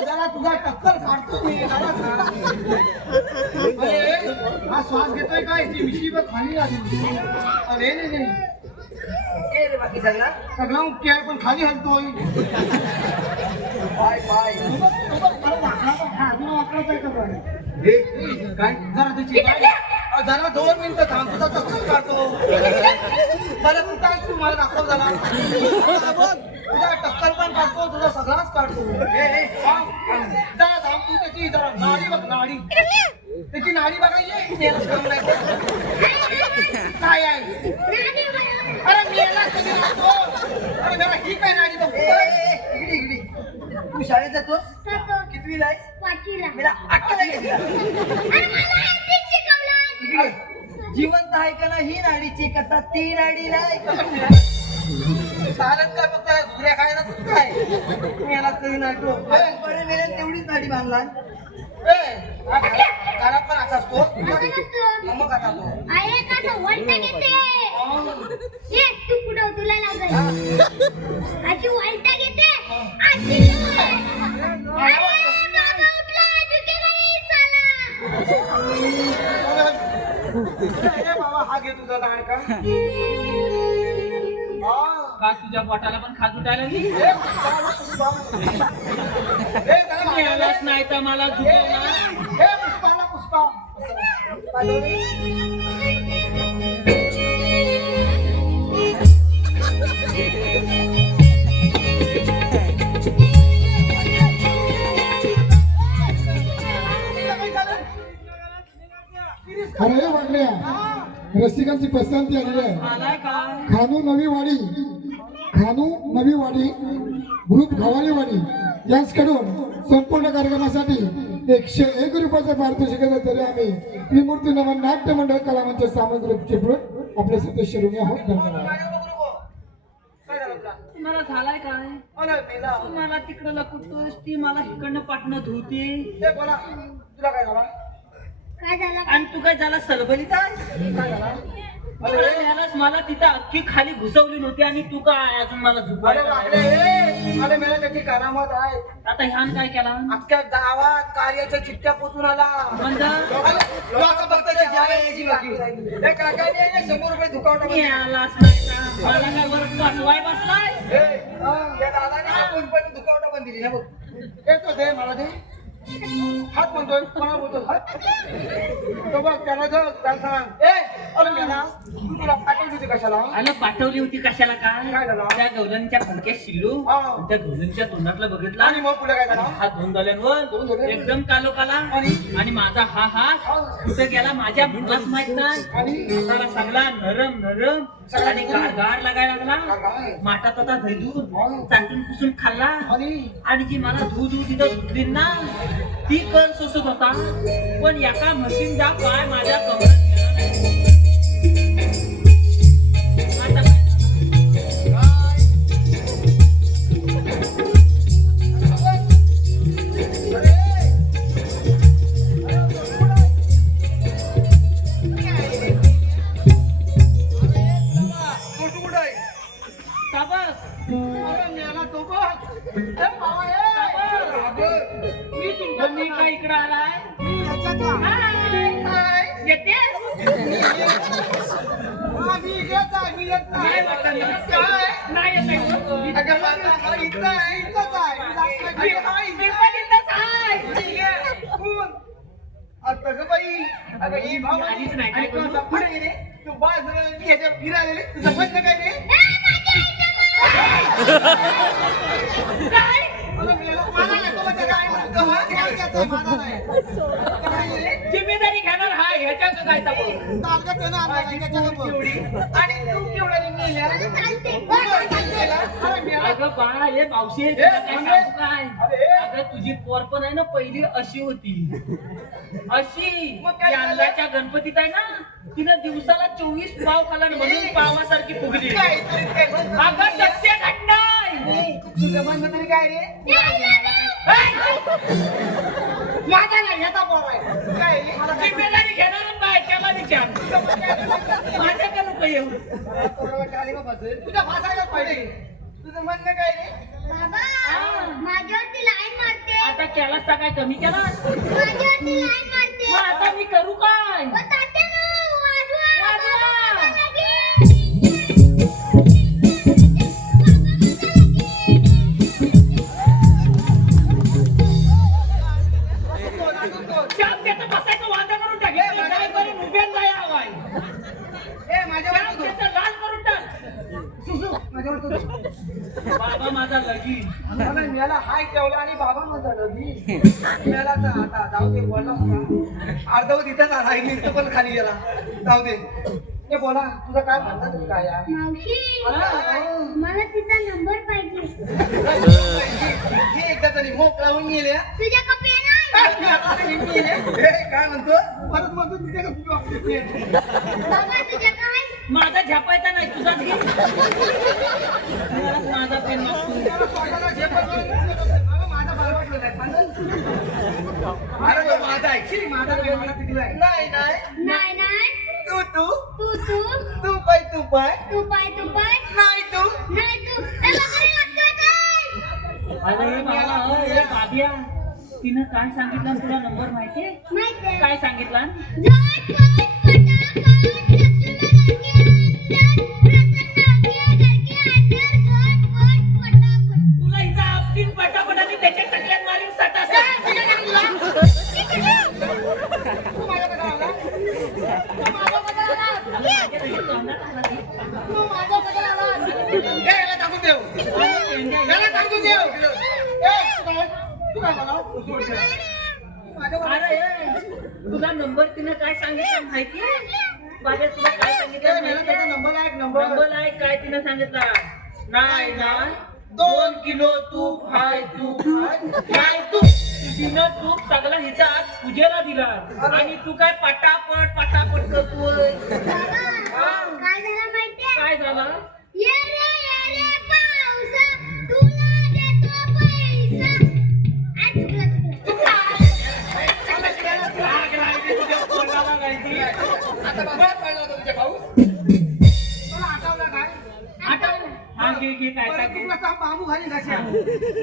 जरा तुझा टक्कर काढतो मी हा श्वास घेतोय काय ती मिशी खाली लागली अरे नाही बाकी सगळा सगळा मुख्य आहे पण खाली हलतोय पाय पाय परत काय जरा तुझी जरा 2 मिनिटं थांब तुझा चक्कर काढतो बरं तू काय तू मला दाखव जरा आता बघ तुझा टक्कर पण काढतो तुझा सगळाच काढतो जरा थांब तू त्याची जरा नाडी बघ नाडी त्याची नाडी बघायची मेलाच काम नाही काय आहे अरे मेला कधी लागतो अरे मेला ही काय नाडी बघ इकडे इकडे तू शाळेत जातोस कितवीला आहेस मेला अक्कल आहे का? जिवंत आहे का नाही ही नाडी चेक करतात ती नाडी नाही चालत काय फक्त घुऱ्या खायला तू काय मेला कधी नाही तो बरे मेले तेवढीच नाडी बांधला घरात पण असा असतो मग असा तो बाबा हा घे तुझा दाड का का तुझ्या पोटाला पण खाज उठायला लागली? मिळालाच नाही तर मला झुकवणार. पुष्पा अरे वाटल्या रसिकांची पसंती आलेली आहे. आलाय का? खानू नवी वाडी ग्रुप घवालीवाडी यांच्याकडून संपूर्ण कार्यक्रमासाठी 101 रुपयाचं पारितोषिक आहे. तरी आम्ही त्रिमूर्ती नमन नाट्य मंडळ कलामंच सामंत चिपळूण आपल्या सदस्य ऋणी आहोत. धन्यवाद. तुम्हाला झालाय काय? तुम्हाला तिकडं लकुटतोस ती मला इकडनं पाठणत होती बोला तुला काय झाला आणि तू काय झाला सलबलीत काय झाला मला तिथं अख्खी खाली घुसवली नव्हती आणि तू काय अजून मला झुकवायला अरे मेला त्याची करामत आहे. आता ह्यान काय केला? अख्ख्या गावात कार्याच्या चिठ्ठ्या पोचून आला म्हणजे ₹100 दुखावटा यालाच नाही का? मला काय वर वाचवाय बसलाय? दुखावटा पण दिली ना बघ येतो दे मला दे हात म्हणतोय मला बोलतो हात तो बघ त्याला त्याला सांग अरे मेला तू तुला पाठवली होती कशाला आणि पाठवली होती कशाला काय झालं? त्या गवलनच्या फडक्यात शिल्लू हा. त्या गवलनच्या तोंडातलं बघितलं आणि मग पुढे काय झालं हात धुवून झाल्यावर एकदम कालोकाला आणि माझा हा हात कुठे गेला माझ्या मलाच माहित नाही हाताला सगळा नरम नरम आणि गाड गाड लागायला लागला. माठात आता धैदून चाटून पुसून खाल्ला आणि जी मला दूध तिथं धुतली ना ती कर सोसत होता. पण एका मशीनचा पाय माझ्या कमरात गेला नाही. आता काय का बघ? मी काय इकडं आलाय? येतेस? नाही वाटत ना. नाही येत आहे. मी पण इथंच आहे. आलीच नाही काय करू? तू बाज फिरायला तुझं म्हणणं काय रे काय? जिम्मेदारी घेणार हा ह्याच्यात काय अगं बाळा हे पावशी काय अगं तुझी पोर पण आहे ना पहिली अशी होती अशी यंदाच्या गणपतीत आहे ना तिनं दिवसाला 24 पाव खाला म्हणून पावासारखी फुगली. अगं सत्य घटना तुझं म्हणणं तरी काय रे माझा नाही ह्याचा पोर आहे काय जिम्मेदारी घेणार नाही त्याला विचार माझ्या नको येऊ तुझ्या फासायला पाहिजे तुझं म्हणणं काय रे माझ्यावरती लाईन मारते आता केलास का काय कमी केला माझ्यावरती लाईन मारते मग आता मी करू काय? बसायचं वादा करून बाबा माझा लगीन. मला मेला हाय ठेवला आणि बाबा माझा लगी मेलाचा आता जाऊ दे बोला अर्धवट इथंच आला मी इथं पण खाली गेला जाऊ दे ते बोला तुझं काय म्हणतात तू काय यार? मावशी मला तिचा नंबर पाहिजे हे एकदा तरी मोकळा होऊन गेले तुझ्या कपे नाही काय म्हणतो परत म्हणतो तिथे का तुझी ऑफिस आहे? बाबा तुझ्या काय माझा झेपायचा नाही तुझाच घे. मलाच माझा पेन मागतो. त्याला स्वतःला झेपत बाबा माझा बरबाटलं नाही पण अरे तो माझा ऐकशील माझा काय मला पिकलाय नाही नाही नाही नाही तू तू तू तू तू पाय तू पाय तू पाय नाही तू नाही तू ए बकरी लागतोय काय अरे बाबा अरे बाबिया तिनं काय सांगितलं तुला नंबर माहितीये माहिती काय सांगितलं जोट जोट फटाफट तुला इथं आपटीन पटापटाने त्याच्या टकल्यात मारीन सटा तू माझ्याकडे आला तू माझ्याकडे आला याला टाकून देऊ याला टाकून देऊ तू काय बोला अरे तुला नंबर तिनं काय सांगितलं माहितीये बाबा तुला काय सांगितलं मेला त्याचा माहितीये? नंबर आहे नंबर नंबर आहे काय तिनं सांगितलं नाही नाही 2 किलो तूप हाय तूप हाय तूप तिनं तूप सगळा हिचा आज पूजेला दिला आणि तू काय पटापट पटापट करतोय काय झालं माहितीये काय झालं ये रे पावसा तुला देतो पैसा आ, चुकलं राग लागली तुझ्या तोंडाला लागली. आता बाबा पडला होता तुझ्या पाऊस मला आठवलं काय आठवलं? हा घे काय परत घे तुला सांग बाबू घाली घाशा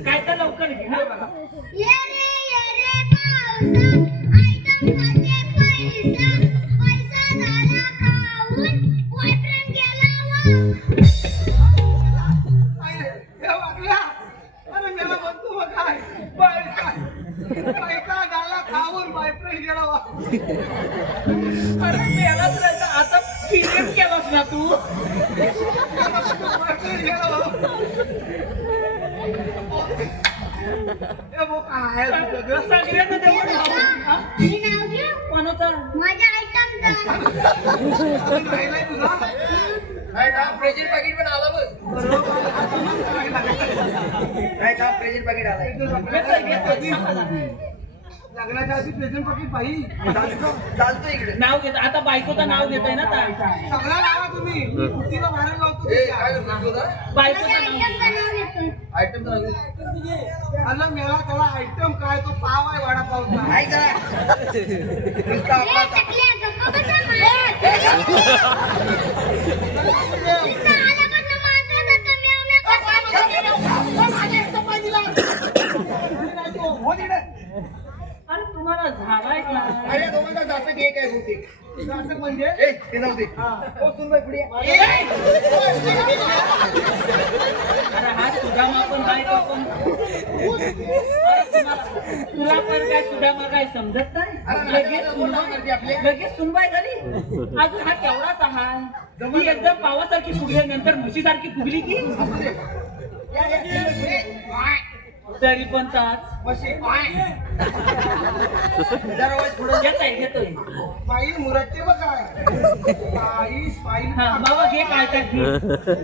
काय तर लवकर घे हा ये रे पावसा आयटम खाते पैसा पैसा झाला खाऊन बॉयफ्रेंड गेला अरे मेला म्हणतो मग काय पैसा गाला खाऊन बॉयफ्रेंड गेला वा अरे मेला तर आता फिल्म केलास ना तू बॉयफ्रेंड गेला वा ए वो काय आहे तुझं ग? सगळ्यांना देऊन हा? मी नाव घेऊ कोणाचा माझ्या आयटमचा अजून राहिलाय तुझा काय का प्रेझेंट पाकिट पण आला बघ काय का प्रेझेंट पाकिट आलाय घेतोय, घेतोय. लग्नाच्या आधी प्रेझेंट पाकिट पाहिजे चालतो इकडे नाव घेत आता बायकोचं नाव घेतोय ना ताई सगळा लावा तुम्ही मी कुर्तीला बाहेर लावतो ए काय करतो तुझा बायकोचं माझ्या नाव आयटमचं नाव घेतोय आयटम तर अरे मेला त्याला आयटम काय तो पाव आहे वडापावचा काय करा नुसता ए, आपला टकल्या, गप्पा बसा मला. इथं आल्यापासून मारतोय तर तुम्ही आम्ही हो तिकडे. अरे तुम्हाला झालाय का अरे दोघांचा जातं की एक आहे बहुतेक असं म्हणजे ए ते जाऊ दे ओ सुनबाई पुढे ये. अरे हा सुदामा पण बायको पण अरे तुला पण काय सुदामा काय समजत नाही लगेच सुनबाई झाली अजून हा केवढाच आहात ती एकदम पावासारखी फुगली नंतर म्हशीसारखी फुगली की तरी पण ताच जरा वाईट पुढं घेतोय बाई मुरट्टे बघ काय बाई बाई हा बाबा घे काय तर घे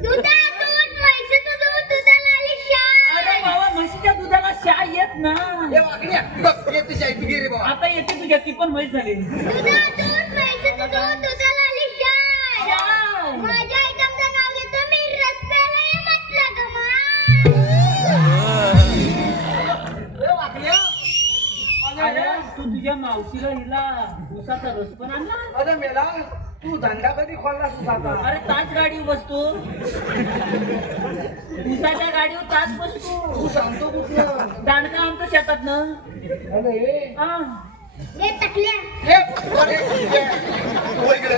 दुधातून म्हैसूचं दूध दुधाला आली शाळ. अरे बाबा म्हशीच्या दुधाला शा येत ना ए वाकड्या बघ येते शाही तू घे रे बाबा आता येते तुझ्या ती पण म्हैस झाली दुधातून म्हैसूचं दूध दुधाला आली शाळ. शाळ. माझ्या आयटमचं नाव घेतो मी रस प्यायला ये म्हटलं ग मा. अरे तू तुझ्या मावशीला हिला उसाचा रस पण आणला अरे मेला तू धंदा कधी खोलला तुझा अरे ताच गाडीवर बसतो उसाच्या गाडीवर ताच बसतो तू सांगतो कुठलं दांडका आणतो शेतात ना अरे हे टकल्या हे, अरे, हे. हो इकडे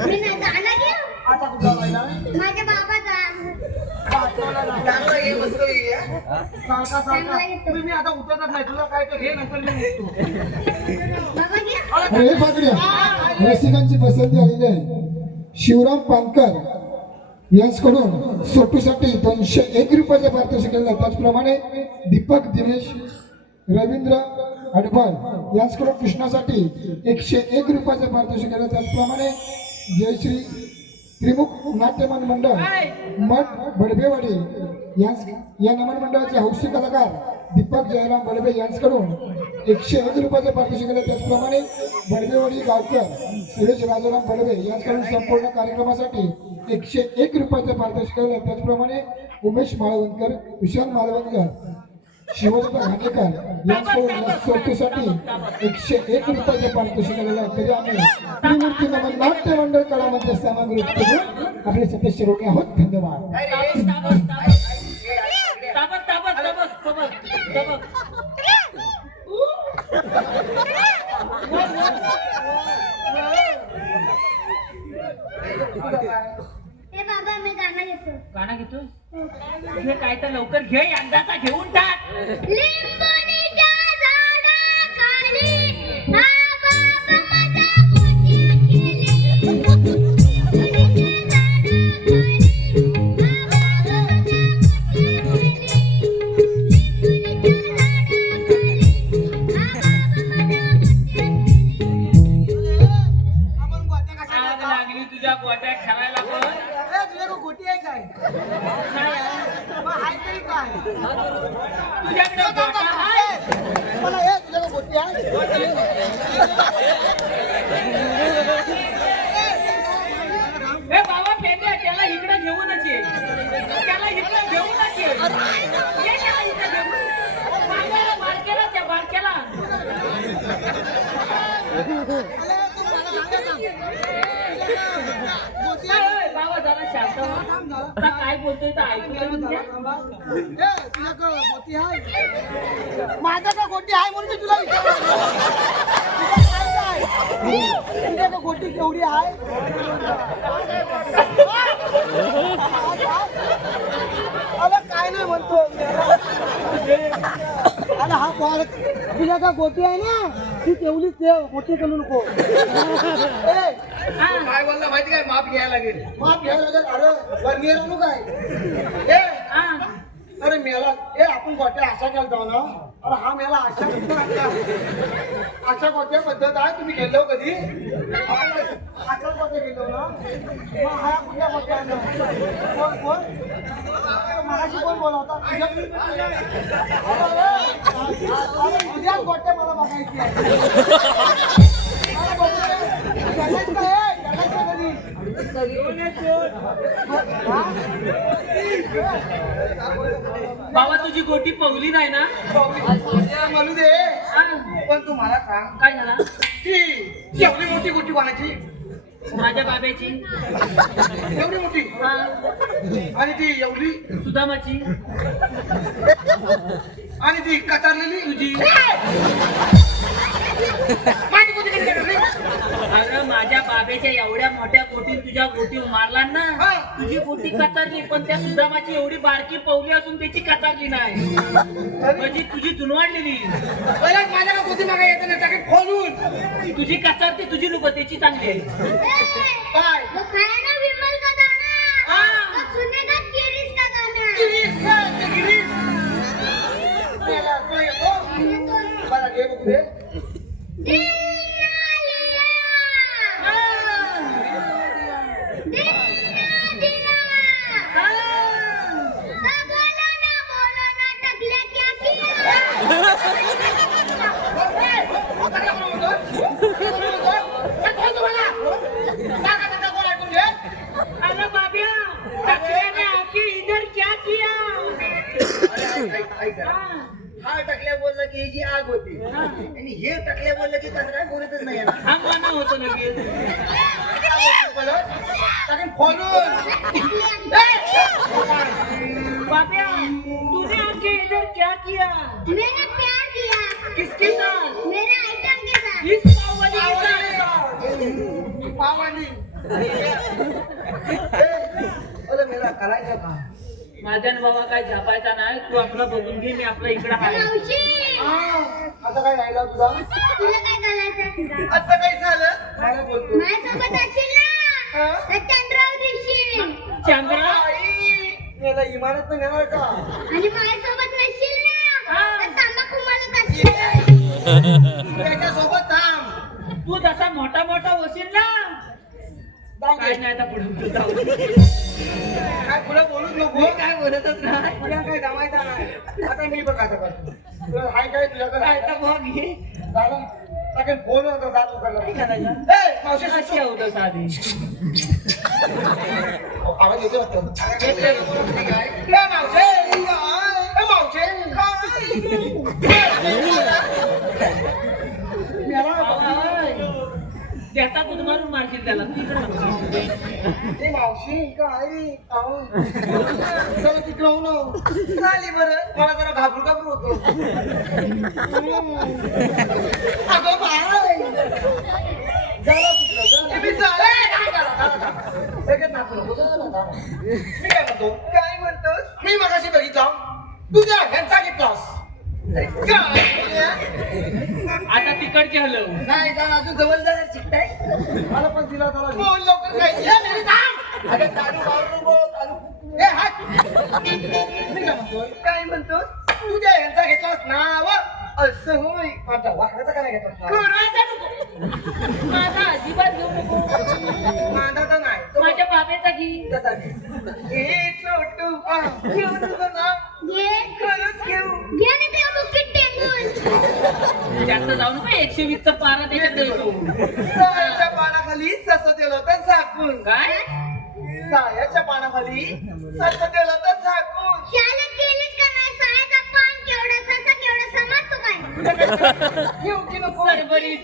मी नाही दाना घेऊ आता कुठला व्हायला माझ्या बाबाचा चांगला घे मस्त घे हा. सारखा सारखा तुम्ही आता उतरत नाही तुला काय तर घे नंतर मी उठतो बाबा घे अरे फाकड्या रसिकांची पसंती आलेली आहे शिवराम पानकर यांच्याकडून सोटूसाठी 201 रुपयाचा पारितोषिक केलेलं आहे. त्याचप्रमाणे दीपक दिनेश रवींद्र अडबाल यांच्याकडून कृष्णासाठी 101 रुपयाचा पारितोषिक केलं. त्याचप्रमाणे जयश्री त्रिमुख नाट्यमन मंडळ मठ बडबेवाडी या नमन मंडळाचे हौशी कलाकार दीपक जयराम बडबे यांच्याकडून 101 रुपयाचे पारितोषिक केले. त्याचप्रमाणे बडबेवाडी गावकर सुरेश राजाराम बडबे यांच्याकडून संपूर्ण कार्यक्रमासाठी 101 रुपयाचे पारितोषिक केले. त्याचप्रमाणे उमेश माळवणकर विशाल माळवणकर शिवदत्त घाणेकर यांच्याकडून सोटूसाठी 101 रुपयाचे पारितोषिक केलेलं आहे. तरी आम्ही त्रिमूर्ती नमन नाट्य मंडळ कलामंच सामग्री करून आपले सदस्य ऋणी आहोत. धन्यवाद. हे बाबा मी गाणं घेतो. गाणं घेतो हे काय तर लवकर घे यंदाचा घेऊन टाक. लिंबोणीच्या झाडाखाली हा बाबा माझा गोट्या केली. लिंबोणीच्या झाडाखाली हा बाबा माझा गोट्या केली. लिंबोणीच्या झाडाखाली हा बाबा माझा गोट्या केली. आपण गोट्या कशा आग लागली तुझ्या गोट्या खेळायला पण. तुझ्या गोटी आहे काय मग आहे तरी काय तुझ्याकडे गोटा आहे. मला हे तुझ्या गोटी आहे हे बाबा फेंद्या त्याला इकडे घेऊनच ये. त्याला इकडे घेऊनच ये. ये त्याला इकडे घेऊन. बारकेला त्या बारकेला बाबा जरा शांत व्हा. आता काय बोलतोय तर ऐकू तरी घ्या. तुझ्या गोटी आहे माझ्या का गोटी आहे म्हणून मी तुला विचारलं. तुझ्या का गोटी केवढी आहे अरे काय नाही म्हणतो अरे हा बॉल तुझ्या का गोटी आहे ना ती तेवढीच ठेव मोठी करू नको. काय बोलला माहिती काय? माप घ्यायला लागेल. माफ घ्यायला लागेल. अरे वर्गीय आणू काय अरे मेला आपण गोट्या अशा केलतो ना. अरे हा मेला अशा अशा गोट्या पद्धत आहे. तुम्ही गेलो कधी अशा गोट्या गेलो ना मग हा कुठल्या गोट्या कोण कोण मगाशी कोण बोलवता तुझ्या गोट्या मला बघायची आहे. बाबा तुझी गोटी पवली नाही ना. म्हणू दे पण तू मला सांग काय झाला? की एवढी मोठी गोटी कोणाची? माझ्या बाब्याची. एवढी मोठी हा. आणि ती एवढी सुदामाची. आणि ती कतारलेली तुझी. माझी गोटी कधी करणार? अरे माझ्या बाबेच्या एवढ्या मोठ्या गोटीत तुझ्या गोटी मारला ना. हा. तुझी गोटी कतारली पण त्या सुदामाची एवढी बारकी पवली असून त्याची कतारली नाही. म्हणजे तुझी चुनवाडलेली. पहिलाच माझ्याला गोटी मागा येते ना टाके खोलून. तुझी कतारती तुझी लोक त्याची चांगली आहे. काय वो खाया ना विमल का दाना. हाँ। वो सुनेगा किरीस का गाना. गिरीश काय ते गिरीश? मला तो येतो. मला घे बघू दे. दिल ना लिया. दिल ना दिला. तो बोलो ना टकले क्या किया. अरे बाब्या टकल्याने आके इधर क्या किया. हा टकल्या बोलला की ही जी आग होती आणि हे टकल्या बोललं की कसं काय बोलतच नाही याला. हा मना होतो लगेच. टाकेन खोलून. बाब्या तूने आके इधर क्या किया. मैंने प्यार किया किसके साथ. मेरे आइटम के साथ. इस पावली के साथ. पावानी. अरे मेरा करायचं का? माझ्या बाबा काय झापायचा नाही. तू आपलं बघून घे. मी आपलं इकडं आहे. मावशी आता काय राहिला तुझा तुला काय करायचं. आता काय झालं? काय बोलतो माझ्यासोबत असेल ना तर चंद्रावर दिसशील. चंद्रा याला इमारत नाही नेणार का आणि माझ्यासोबत नसशील ना हा. तर तंबाखू मला करशील. त्याच्यासोबत थांब तू जसा मोठा मोठा होशील ना जाऊ काय दे. नाही आता पुढे जाऊ काय पुढे बोलूच नको मी काय बोलतच नाही तुला काय जमायचं नाही आता मी बघ आता करतो तुला हाय काय तुझ्याकडे काय आहे तर बघ हे का? झालं टाकेल फोन होता जात उकडला मावशी कशी सुसू. होतं साधी आवाज येतो वाटतं येतोय. ए, मावशी ए, मावशी त्याचा दूध मारून मारशील त्याला तू इकडे नको. ए, मावशी काय रे अहो. चला तिकडं हो ना झाली बरं मला जरा घाबरू होतो अगं बाय झाला तिकडं झाला. मी झालं. लगेच नाचू नको. झालं, झालं. मी काय म्हणतो काय म्हणतोस मी मगाशी बघितला तुझ्या ह्यांचा घेतलास काय आता तिकडचे हलव नाही का अजून जवळ जाणार शिकताय मला पण तिला बोल लवकर काय ये मेरी थांब अरे दारू मारू नको दारू ए हात मी काय म्हणतोय काय म्हणतोस तुझ्या यांचा घेतलास नाव असं होय आता वाकडाचा काय घेतलास नाव करायचा नको माझा अजिबात घेऊ नको मांडाचा नाही तो माझ्या बाबेचा घी त्याचा घे. ए छोटू घेऊ तुझं नाव घे खरंच घेऊ घे ना त्या बुकीत टेंगून. जास्त जाऊ नको 120 चा पारा त्याच्यात देतो सायाच्या पानाखाली सस दिलं तर झाकून काय सायाच्या पानाखाली सस दिलं तर झाकून शाळेत गेलीस का नाही? सायाचा पान केवढं, ससा केवढं समजतो काय? घेऊ की नको सरबरीत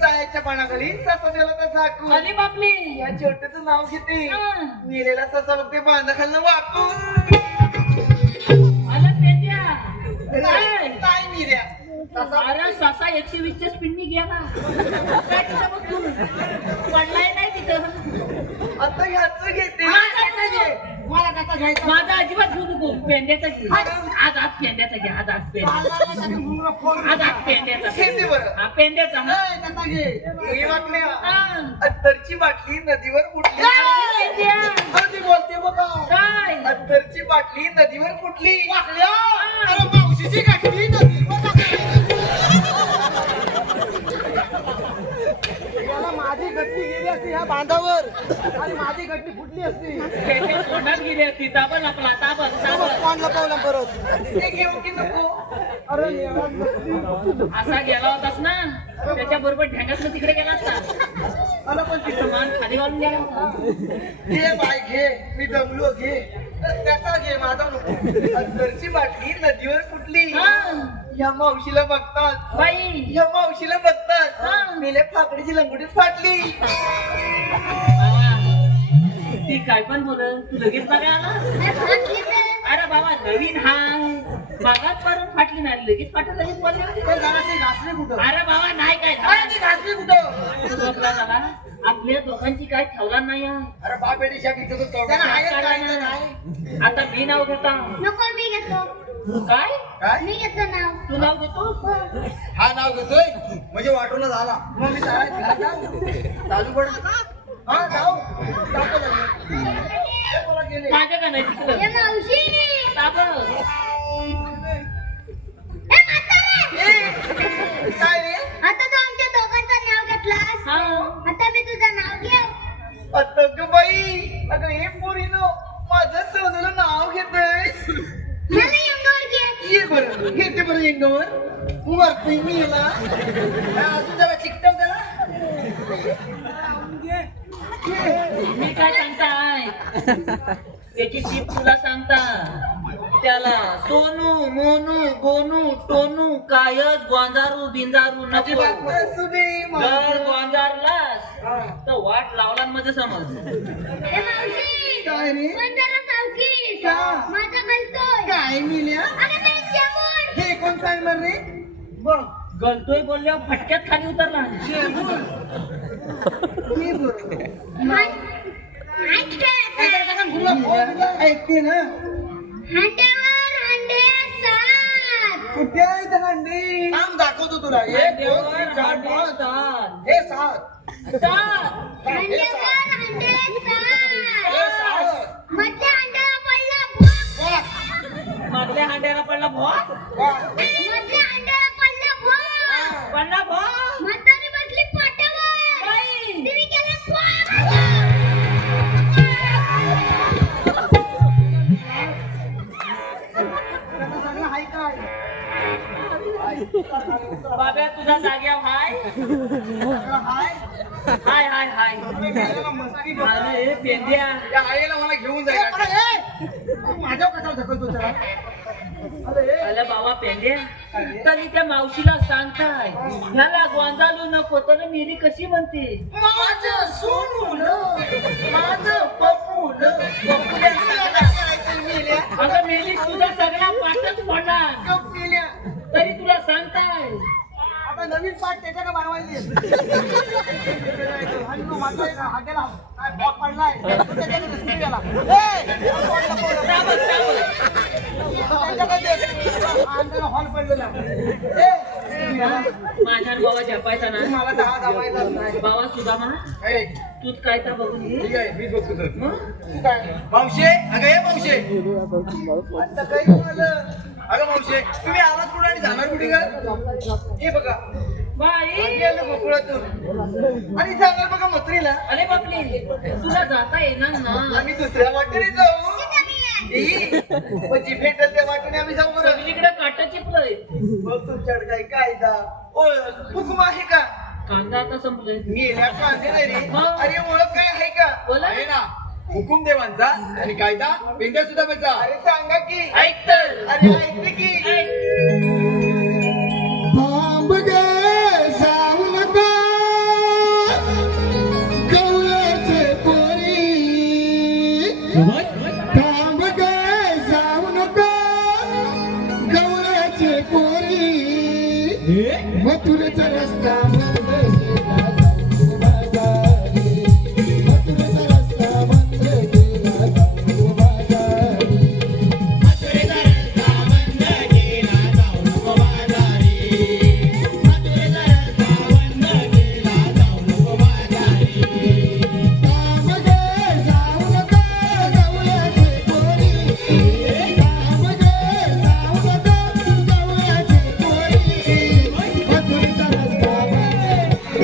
सायाच्या पानाखाली ससा दिलं तर झाकून अरे बापले या छोटूचं नाव घेते हं. मेलेला ससा बघते बांधाखालनं वाकून आला पेट्या काय? नाही मिऱ्या ससा अरे ससा 120 च्या स्पीडनी गेला काय तिथं बघ तू पडलाय नाही तिथं आता ह्याच घेते माझा घे. मला त्याचा घ्यायचा माझा अजिबात घेऊ नको पेंड्याचा घे आज पेंड्याचा घे आज पेंड्या आज पेंड्याचा घेते बरं हा पेंड्याचा हा ए, त्याचा घे हे वाटल्या हा. अत्तरची बाटली नदीवर फुटली पेंड्या. अरे ती बोलते बघा काय अत्तरची बाटली नदीवर फुटली वाकल्या अरे मावशीची गाठली नदीवर मला माझी गट्टी गेली असती ह्या बांधावर आणि माझी गट्टी फुटली असती पेंड्या तोंडात गेली असती ताबल आपला ताबल पान लपवला परत ते घेऊ की नको अरे नेवाज नसली. असा गेला होतास ना त्याच्या बरोबर ढेंगात तिकडे गेला असता अरे पण तिथं मान खाली घालून गेला होता घे बाय घे मी दमलो घे त्याचा घे माझा नको अत्तरची बाटली नदीवर फुटली हा. या मावशीला बघतात बाई या मावशीला हा. बघतात मेल्या फाकडीची लंगोटीच फाटली बाबा, ती काय पण बोल तू लगेच बघा आला अरे फाटली तर. अरे बाबा नवीन हाय मागात पारून फाटली नाही लगेच फाटलं लगेच बोलले पण जराशी घासली कुठं अरे बाबा नाही काय अरे ती घासली कुठं झोपला झाला आपल्या दोघांची काय ठेवला नाही आहे. अरे बाप बेटी शाखीचं तो तोडा. त्याला आहेच काय तर नाही. आता मी नाव घेता नको मी घेतो. काय काय मी घेतो नाव. तू नाव घेतोस हा नाव घेतोय म्हणजे वाटून झाला मग मी चालू पड हा जाऊ जातो लगेच. ए, मला गेले माझ्या का नाही ए तिकडं मावशी. ताबं. ए म्हातारे. ए, काय रे आता तू आमच्या दोघांचं नाव घेतलास. हा आता मी तुझं नाव घेऊ. आता ग बाई अगं हे पोरीनो माझं सोनूला नाव घेतोय मला अंगावर घे. ये बरं घेते बरं येंगावर मरतोय मी याला अजून जरा चिकटव त्याला मी काय सांगताय त्याची टीप तुला सांगता त्याला सोनू मोनू गोनू टोनू कायच गोंजारू बिंजारू नको अजिबात नसू दे जर गोंजारलास तर वाट लावला मध्ये समज ए मावशी. काय रे पण जरा सावकीस. का? माझा गलतोय. काय मिल्या अरे नाही शेमून. हे कोण सांगणार रे बघ गलतोय बोलल्यावर फटक्यात खाली उतरला हे बरोबर ऐकते ना हांड्यावर हांडे सात. कुठे आहे ते हंडी काम दाखवतो तुला एक दोन तीन चार पाच हे सात सात. हे हांड्यावर सात हांडे हे सात. सात भोग मधल्या अंड्याला पडला भोग. पडला भोग म्हातारी बसली पाटावर. बाई. तिने केला स्वाग. त्याचं सगळं हाय काय बाब्या तुझा जाग्यावर हाय सगळं हाय हाय हाय हाय तुम्ही गेलेला मस्ती अरे पेंद्या त्या आईला मला घेऊन ए, अरे, ए! तू माझ्यावर कशाला ढकलतो त्याला? अरे अरे बाबा पेंद्या तरी त्या मावशीला सांगताय ह्याला गोंजालू नको तर मेरी कशी म्हणते माझं सोनूलं, माझं पप्पूलं. पप्पूल्या सांगता. मेल्या, अगं मेली तुझा सगळा पाठच पडणार गप मेल्या. तरी तुला सांगताय आता नवीन पाठ त्याच्या का बनवायची आणि तो माझा एक हा गेला काय बॉक पडलाय त्याच्याकडे दुसरी गेला हॉल पडलेला माझ्या बाबा जपायचा ना मला दहा धावायचा नाही बाबा सुदामा तूच काय तर बघून घे ठीक आहे मी बघतो तर. मग? तू काय मावशे अगं ये मावशे आता काही झालं अगं मावशे तुम्ही आलात कुठं आणि जाणार कुठे का हे बघा बाई गेलं गोकुळातून आणि जाणार बघा मथुरीला. अरे बापली तुला जाता येणार ना आम्ही दुसऱ्या वाटेने जाऊ जी भेटल त्या वाटेने आम्ही जाऊ बरं. सगळीकडे काटा चिपलंय मग तुमच्याकडे काही कायदा ओ हुकुम आहे का? कांदा आता संपलाय मेल्या कांदे नाही रे. मग? अरे ओळख काय आहे का? बोला. आहे ना हुकुम देवांचा आणि कायदा पेंड्या सुद्धा बेचा. अरे सांगा की ऐक तर अरे ऐकते की ऐक. थांब गे जाऊ नका गवळ्याचे पोरी थांब गे जाऊ नका गवळ्याचे पोरी मथुरेचा रस्ता बंद केला जाऊ बाजारी मथुरेचा रस्ता बंद केला जाऊ बाजारी मथुरेचा रस्ता बंद केला जाऊ बाजारी मथुरेचा रस्ता बंद केला जाऊ बाजारी थांब गे जाऊ नका गवळ्याचे पोरी थांब गे जाऊ नका गवळ्याचे पोरी मथुरेचा रस्ता बंद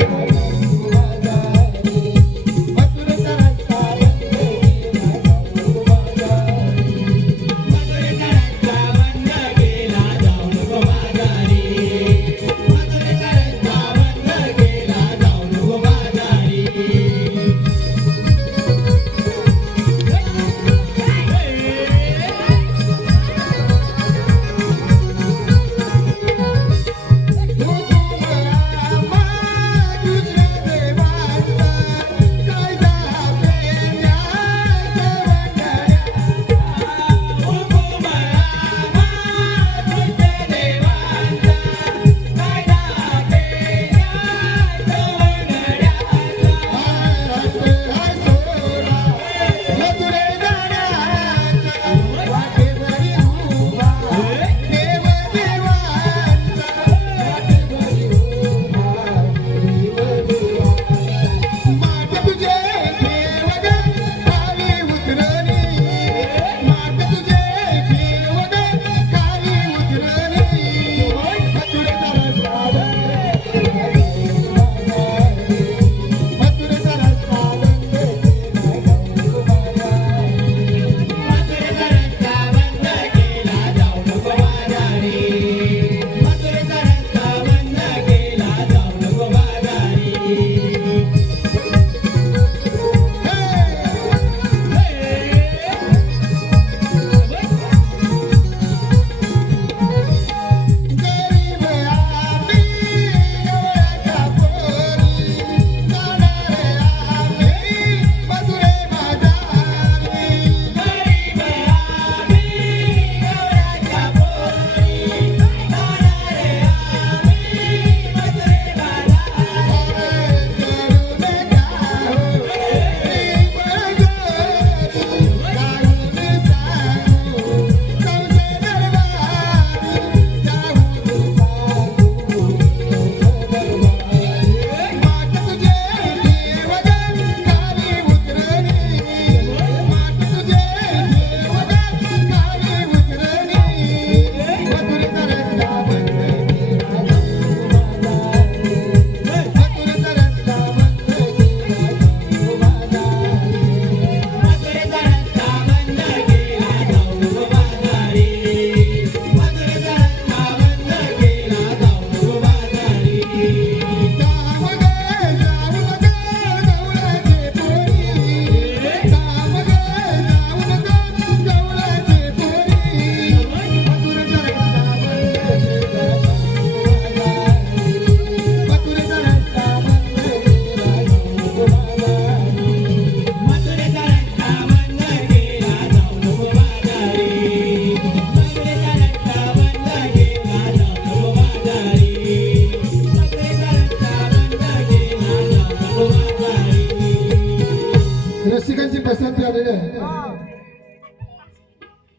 पसंती आलेली आहे.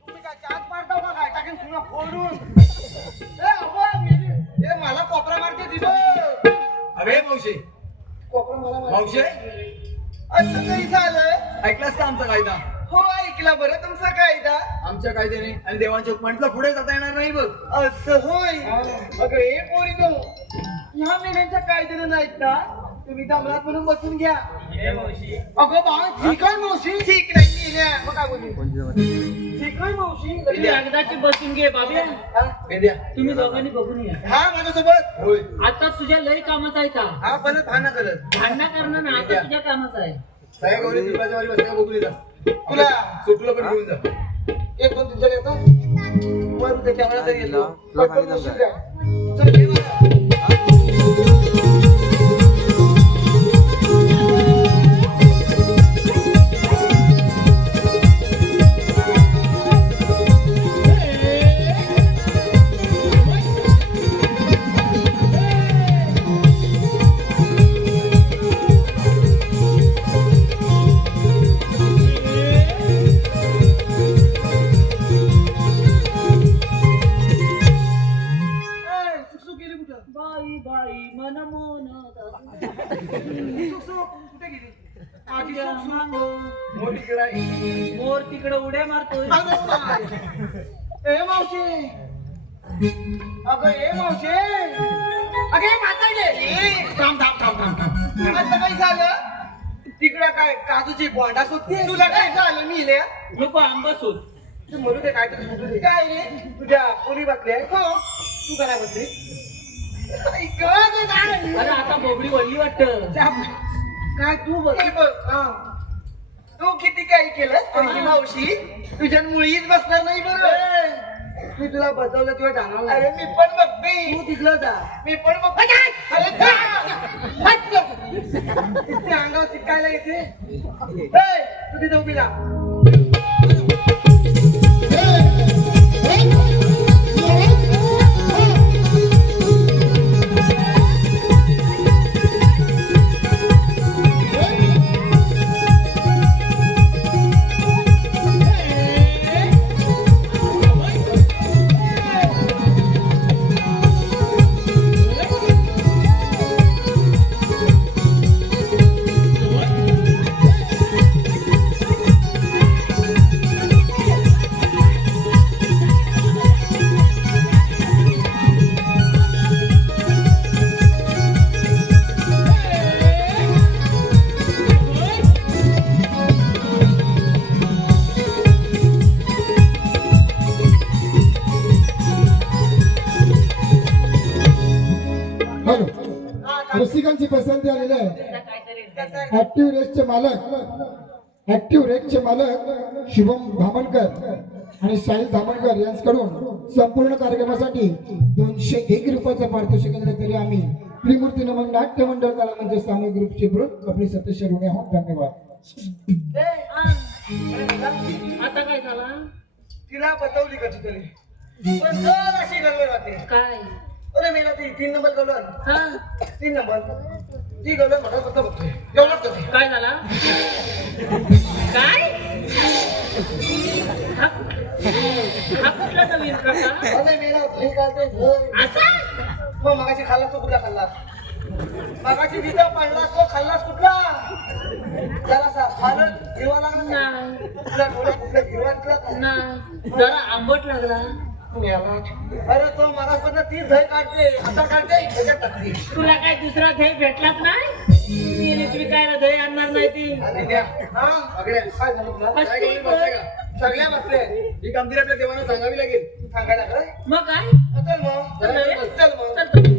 तुम्ही काय चाट मारता का काय टाकेन तुला फोडून ए मला कोपरा मारते दिवस अरे मावशी कोपरा मला मारते. मावशी असं काही झालं ऐकलास का आमचा कायदा? हो ऐकला बरं तुमचा कायदा आमच्या कायद्याने आणि देवांच्या हुकमाने पुढे जाता येणार नाही बघ. असं होय अगं हे पोरीनो ह्या महिन्यांच्या कायद्यानं नाहीत ना तुम्ही दामलात म्हणून बसून घ्या. हे मावशी अगं बा ठीक आहे मावशी ठीक नाही मेल्या. मग काय बोलली ठीक आहे मावशी तुम्ही एकदाची बसून घे बाब्या. हा? पेंद्या तुम्ही दोघांनी बघून या. हा माझ्यासोबत होय आता तुझ्या लय कामाचा आहे का? हा परत भांडण करत भांडणं करणं ना आता तुझ्या कामाचा आहे. सगळ्या गौरी दुर्गाच्या वारी बसल्या बघून जा. तुला सुटलं पण घेऊन जा. एक दोन तुमच्या येतो वर त्याच्या वेळा तरी येतो पटकन बसून द्या. चल ये बाळा. ए, सुकसुक गेली कुठं? बाई बाई मन मोन सुकसुक कुठे गेली? माझी सुकसुक. मोठी किडा आहे. मोर तिकडे उड्या मारतोय. अगं बाय. ए मावशी अगं ए मावशी अगे म्हातारे थांब थांब थांब थांब थांब आता काय झालं तिकडं काय काजूची बोंडा सुटते तुला काय झालं मी इल्या नको आंबा शोध. तू म्हणू दे काय तरी सुटू दे काय रे तुझ्या कोणी बसले हो तू करा बसले अरे आता बोबडी वळली वाटत. काय तू बघ हा. तू किती काही केलं तरी मावशी तुझ्या मुळीच बसणार नाही बरं मी तुला बसवलं किंवा जाणार अरे मी पण बघते तू तिकडं जा मी पण बघ अरे तिथे अंगावर चिटकायला येते तू तिथे उभी राहा हॅलो रसिकांची पसंती आलेली आहे. काहीतरी ऍक्टिव्ह रेसचे मालक शुभम धामणकर आणि साहिल धामणकर यांच्याकडून संपूर्ण कार्यक्रमासाठी 201 रुपयाचं पारितोषिक दिले तरी आम्ही त्रिमूर्ती नमन नाट्य मंडळ कला मंच सामूहिक ग्रुपचे प्रमुख आपले सत्यशे ऋणी आहोत. धन्यवाद. आता काय झाला? तिला बतवली का तू तरी पण चल अशी गडबड राहते काय? अरे मेला ती 3 नंबर गलवन हा 3 नंबर ती गलवन म्हणा फक्त बघतोय एवढंच करते काय झाला? काय? हा कुठला नवीन प्रकार? अरे मेला हे काय ते असा? मग मगाशी खाल्लास तो कुठला खाल्लास मगाशी तिथं पडलास तो खाल्लास कुठला जरा सा फारच हिरवा लागला का? नाही तुला डोळ्यात कुठला हिरवा दिसला का? नाही जरा आंबट लागला. मेला. अरे तो मगासपासून ती दही काढते आता काढते ह्याच्यात टाकते तुला काय दुसरा ध्येय भेटलाच नाही? तिने विकायला ध्येय आणणार नाही ती. आणि द्या. हा? अगड्या काय झालं तुला काय गौरी बसल्या का? सगळ्या बसले ही कामगिरी आपल्या देवाला सांगावी लागेल. सांगायला काय मग काय? चल मग चल मग चल.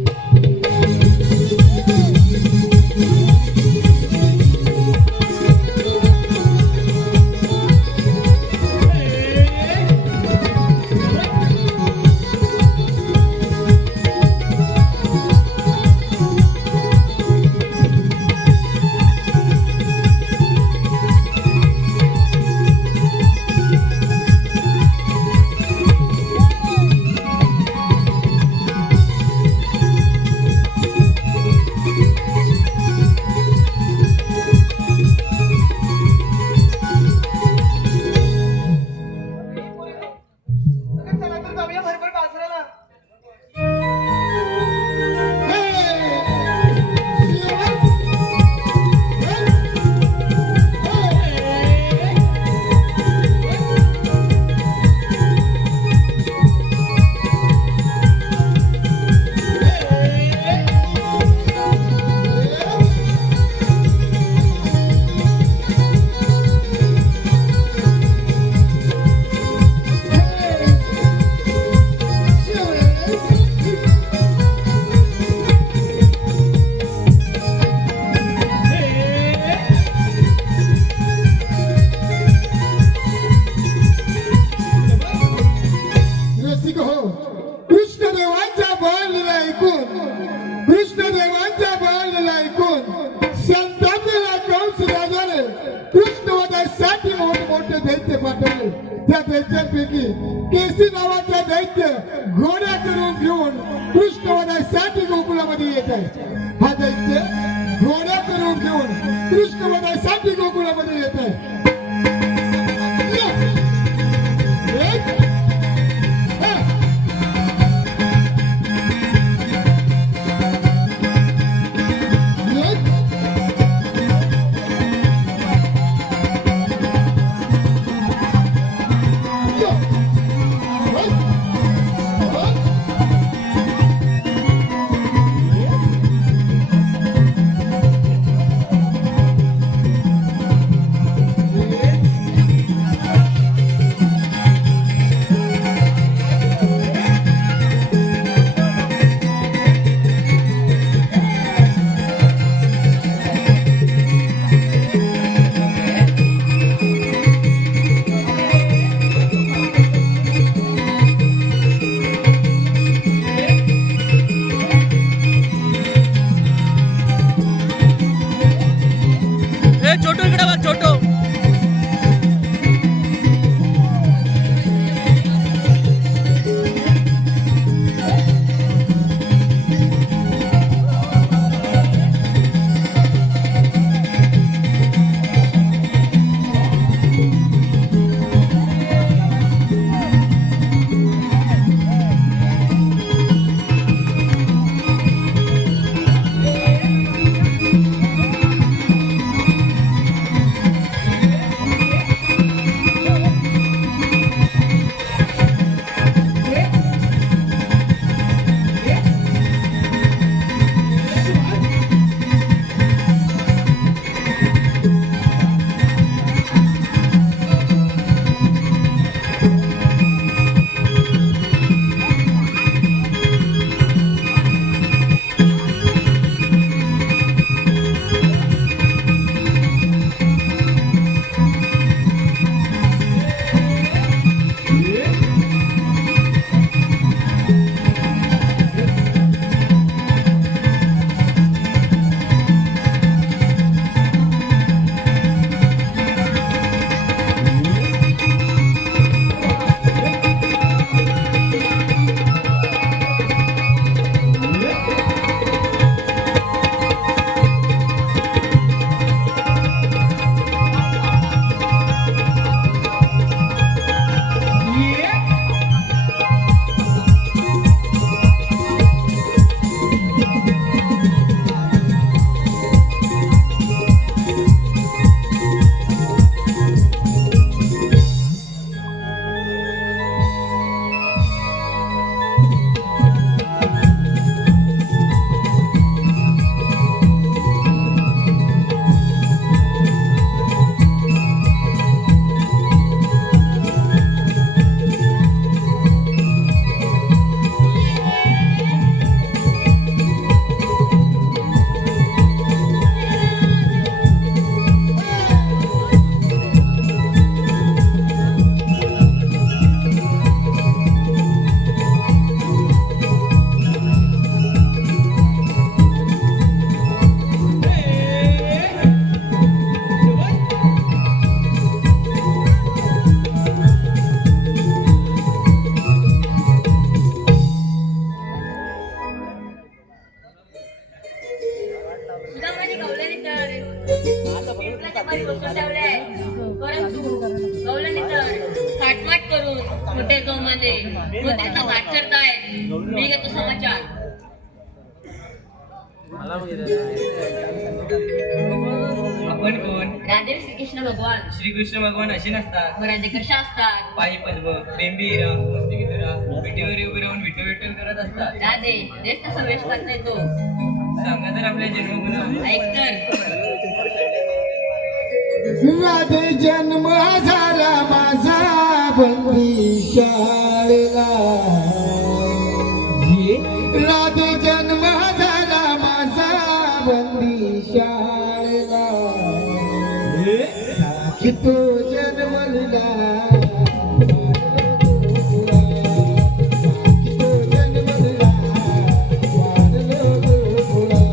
देवांच्या बळाला ऐकून संतापलेला कंस राजाने कृष्णवधासाठी मोठमोठे दैत्य पाठवले. त्या दैत्यांपैकी केसी नावाचा दैत्य घोड्याचं रूप घेऊन कृष्णवधासाठी गोकुळामध्ये येत आहे. हा दैत्य घोड्याचं रूप घेऊन कृष्णवधासाठी गोकुळामध्ये येत आहे. छोटू इकडे बघ छोटू. मोठे जोमाने मोठ्याचा वाट करतायत. मी घेतो समाचार. आपण कोण? राधे श्रीकृष्ण भगवान. श्रीकृष्ण भगवान असे नसतात. राधे कशा असतात? पायी पद्म प्रेमबीरा मस्तिकीरा विटेवर उभे राहून विठू विठ्ठल करत असतात. राधे देश कसा वेश करता येतो सांगा तर आपल्या जन्मभूमी. ऐक तर. राधे जन्म झाला माझा बंदी शाळेला. राधे जन्म झाला माझा बंदी शाळेला. साखी तो जन्मला साखी तो जन्मला वाढलो गोकुळा.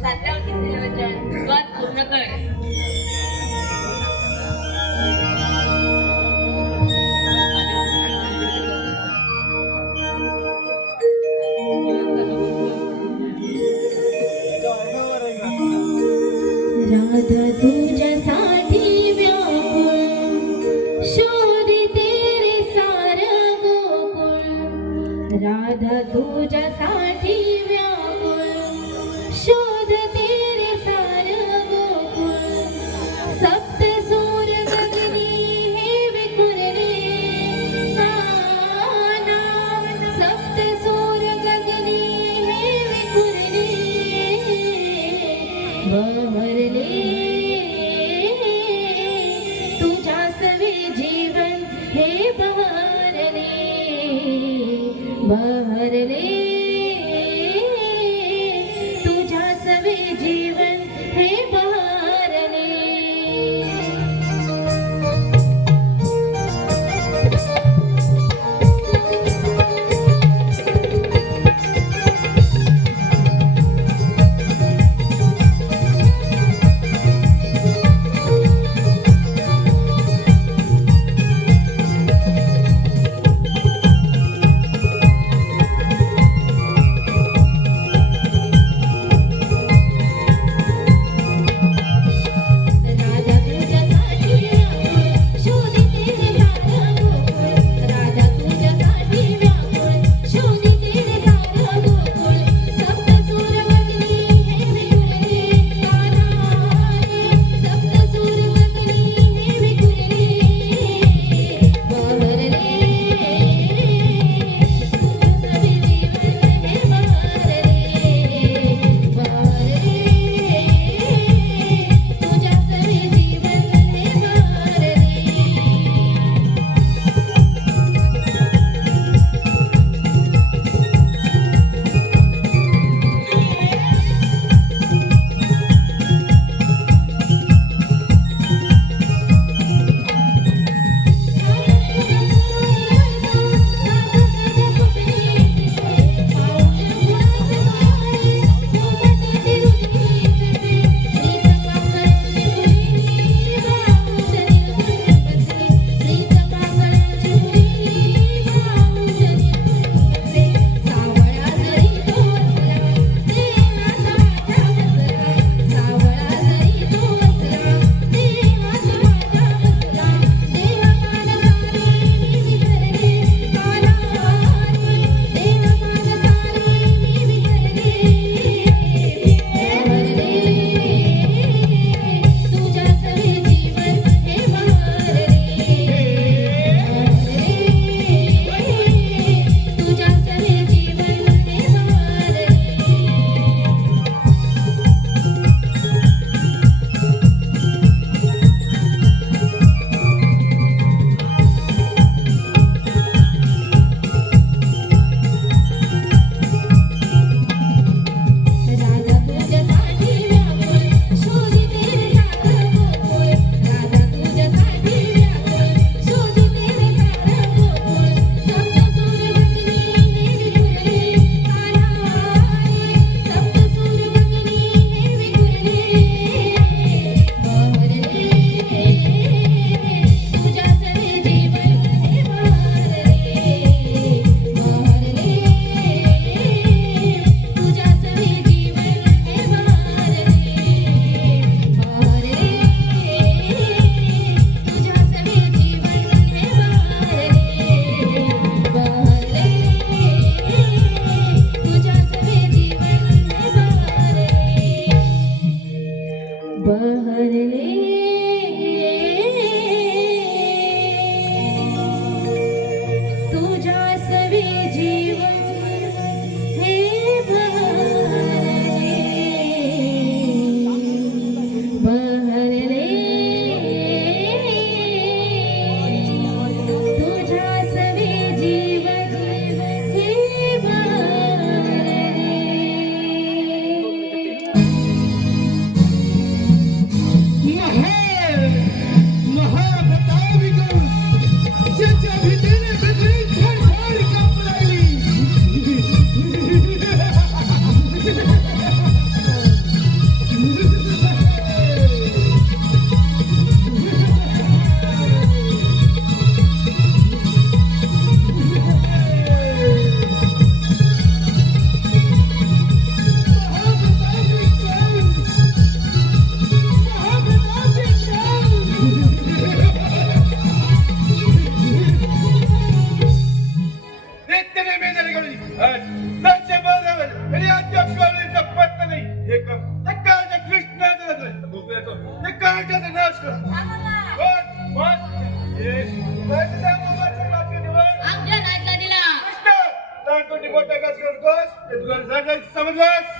सातव्यावर घेतलेले वचन तू आज पूर्ण कर. राधा तुझ्यासाठी व्याकुळ शोधते रे सार गोकुळ. राधा तुझ्यासाठी व्याकुळ शोधते रे सार गोकुळ. सप्त सूर गगनी हे विखुरले काना. सप्त सूर गगनी हे विखुरले बहरले. तुझ्या सवे जीवन हे बहरले बहरले. तुझ्या सवे जीवन हे बहरले. समजलंस